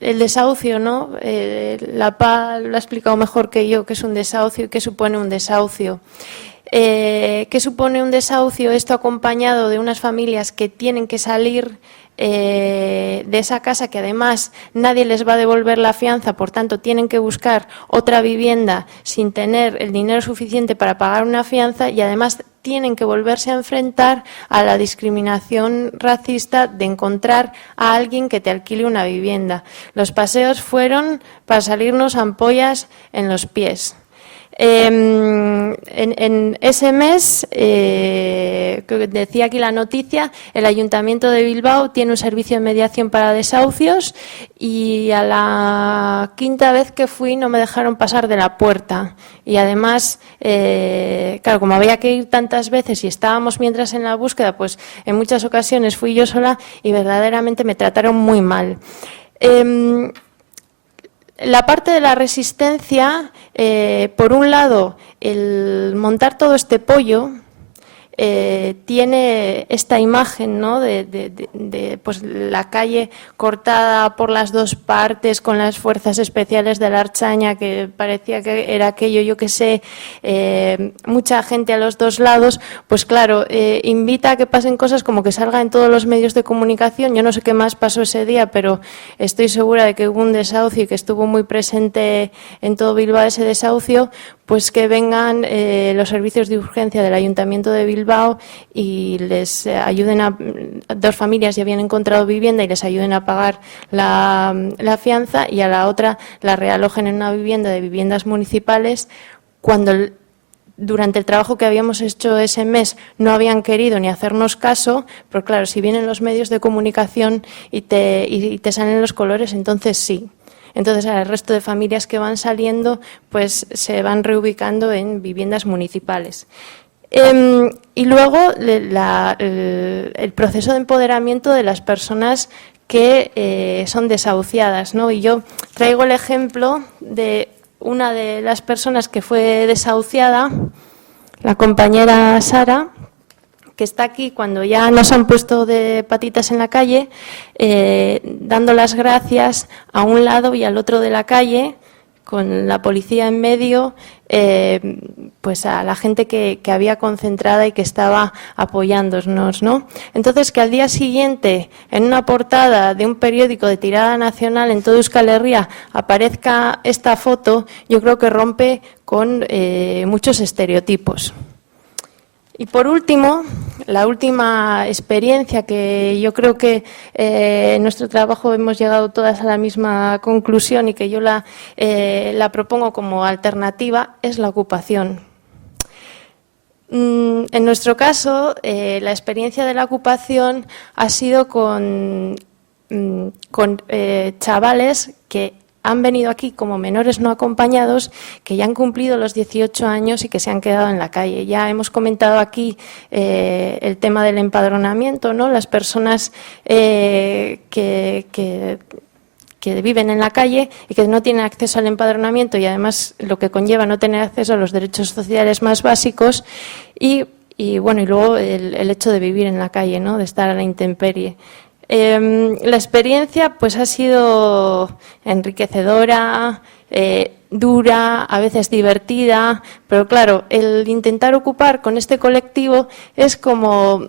desahucio, ¿no? La PA lo ha explicado mejor que yo, qué es un desahucio y qué supone un desahucio. ¿Qué supone un desahucio? Esto acompañado de unas familias que tienen que salir de esa casa, que además nadie les va a devolver la fianza, por tanto tienen que buscar otra vivienda sin tener el dinero suficiente para pagar una fianza y además tienen que volverse a enfrentar a la discriminación racista de encontrar a alguien que te alquile una vivienda. Los paseos fueron para salirnos ampollas en los pies. En ese mes, que decía aquí la noticia, el Ayuntamiento de Bilbao tiene un servicio de mediación para desahucios y a la 5ª vez que fui no me dejaron pasar de la puerta. Y además, claro, como había que ir tantas veces y estábamos mientras en la búsqueda, pues en muchas ocasiones fui yo sola y verdaderamente me trataron muy mal. La parte de la resistencia, por un lado, el montar todo este pollo tiene esta imagen, ¿no? de pues, la calle cortada por las 2 partes con las fuerzas especiales de la Ertzaintza, que parecía que era aquello, yo que sé, mucha gente a los 2 lados. Pues claro, invita a que pasen cosas como que salga en todos los medios de comunicación. Yo no sé qué más pasó ese día, pero estoy segura de que hubo un desahucio y que estuvo muy presente en todo Bilbao ese desahucio. Pues que vengan los servicios de urgencia del Ayuntamiento de Bilbao y les ayuden a 2 familias ya habían encontrado vivienda y les ayuden a pagar la fianza, y a la otra la realojen en una vivienda de viviendas municipales cuando durante el trabajo que habíamos hecho ese mes no habían querido ni hacernos caso. Pero claro, si vienen los medios de comunicación y te salen los colores, entonces sí. Entonces, el resto de familias que van saliendo, pues se van reubicando en viviendas municipales. Y luego el proceso de empoderamiento de las personas que son desahuciadas, ¿no? Y yo traigo el ejemplo de una de las personas que fue desahuciada, la compañera Sara, que está aquí cuando ya nos han puesto de patitas en la calle, dando las gracias a un lado y al otro de la calle, con la policía en medio, pues a la gente que había concentrada y que estaba apoyándonos, ¿no? Entonces, que al día siguiente, en una portada de un periódico de tirada nacional en toda Euskal Herria aparezca esta foto, yo creo que rompe con muchos estereotipos. Y por último, la última experiencia que yo creo que en nuestro trabajo hemos llegado todas a la misma conclusión y que yo la propongo como alternativa es la ocupación. En nuestro caso, la experiencia de la ocupación ha sido con chavales que han venido aquí como menores no acompañados, que ya han cumplido los 18 años y que se han quedado en la calle. Ya hemos comentado aquí el tema del empadronamiento, ¿no? Las personas que viven en la calle y que no tienen acceso al empadronamiento y además lo que conlleva no tener acceso a los derechos sociales más básicos y bueno, y luego el hecho de vivir en la calle, ¿no? De estar a la intemperie. La experiencia pues ha sido enriquecedora, dura, a veces divertida, pero claro, el intentar ocupar con este colectivo es como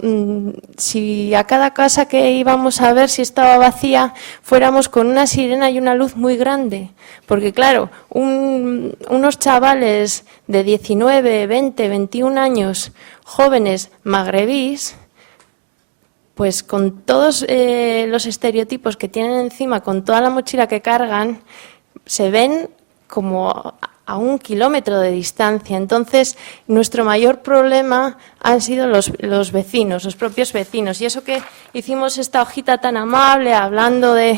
si a cada casa que íbamos a ver si estaba vacía fuéramos con una sirena y una luz muy grande, porque claro, unos chavales de 19, 20, 21 años, jóvenes magrebís, pues con todos los estereotipos que tienen encima, con toda la mochila que cargan, se ven como a 1 kilómetro de distancia. Entonces, nuestro mayor problema han sido los vecinos, los propios vecinos. Y eso que hicimos esta hojita tan amable, hablando del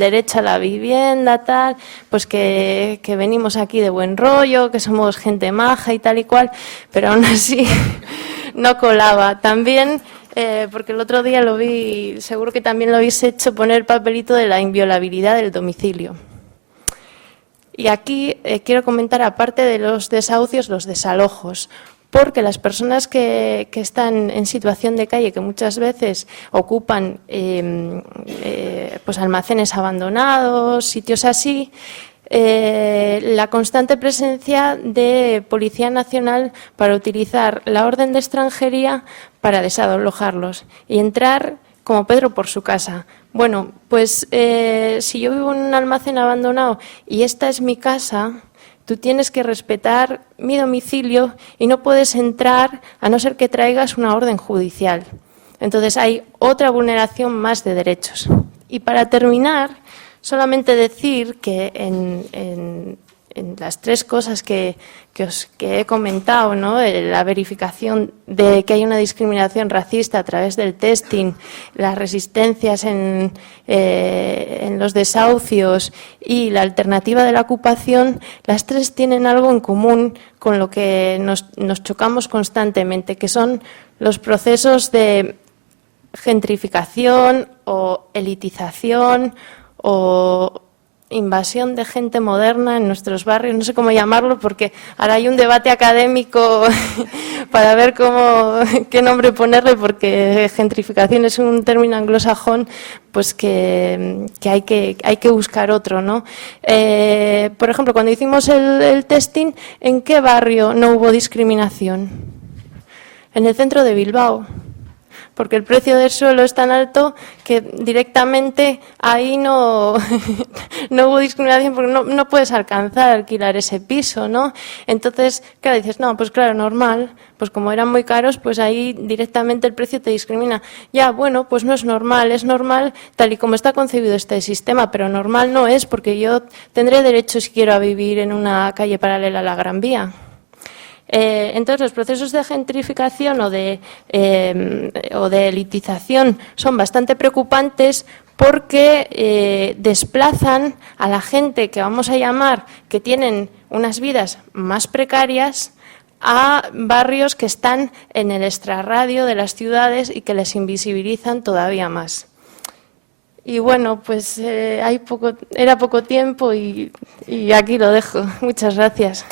derecho a la vivienda, tal, pues que venimos aquí de buen rollo, que somos gente maja y tal y cual, pero aún así no colaba. También porque el otro día lo vi, seguro que también lo habéis hecho, poner el papelito de la inviolabilidad del domicilio. Y aquí quiero comentar, aparte de los desahucios, los desalojos, porque las personas que están en situación de calle, que muchas veces ocupan pues almacenes abandonados, sitios así, la constante presencia de Policía Nacional para utilizar la orden de extranjería para desalojarlos y entrar como Pedro por su casa. Bueno, pues si yo vivo en un almacén abandonado y esta es mi casa, tú tienes que respetar mi domicilio y no puedes entrar a no ser que traigas una orden judicial. Entonces hay otra vulneración más de derechos. Y para terminar, solamente decir que en las 3 cosas que he comentado, ¿no? La verificación de que hay una discriminación racista a través del testing, las resistencias en los desahucios y la alternativa de la ocupación, las 3 tienen algo en común con lo que nos chocamos constantemente, que son los procesos de gentrificación o elitización o invasión de gente moderna en nuestros barrios, no sé cómo llamarlo, porque ahora hay un debate académico para ver qué nombre ponerle, porque gentrificación es un término anglosajón, pues que hay que buscar otro, ¿no? Por ejemplo, cuando hicimos el testing, ¿en qué barrio no hubo discriminación? En el centro de Bilbao. Porque el precio del suelo es tan alto que directamente ahí no hubo discriminación porque no puedes alcanzar a alquilar ese piso, ¿no? Entonces, claro, dices, no, pues claro, normal, pues como eran muy caros, pues ahí directamente el precio te discrimina. Ya, bueno, pues no es normal tal y como está concebido este sistema, pero normal no es porque yo tendré derecho si quiero a vivir en una calle paralela a la Gran Vía. Entonces, los procesos de gentrificación o de elitización son bastante preocupantes porque desplazan a la gente que vamos a llamar que tienen unas vidas más precarias a barrios que están en el extrarradio de las ciudades y que les invisibilizan todavía más. Y bueno, pues era poco tiempo y aquí lo dejo. Muchas gracias.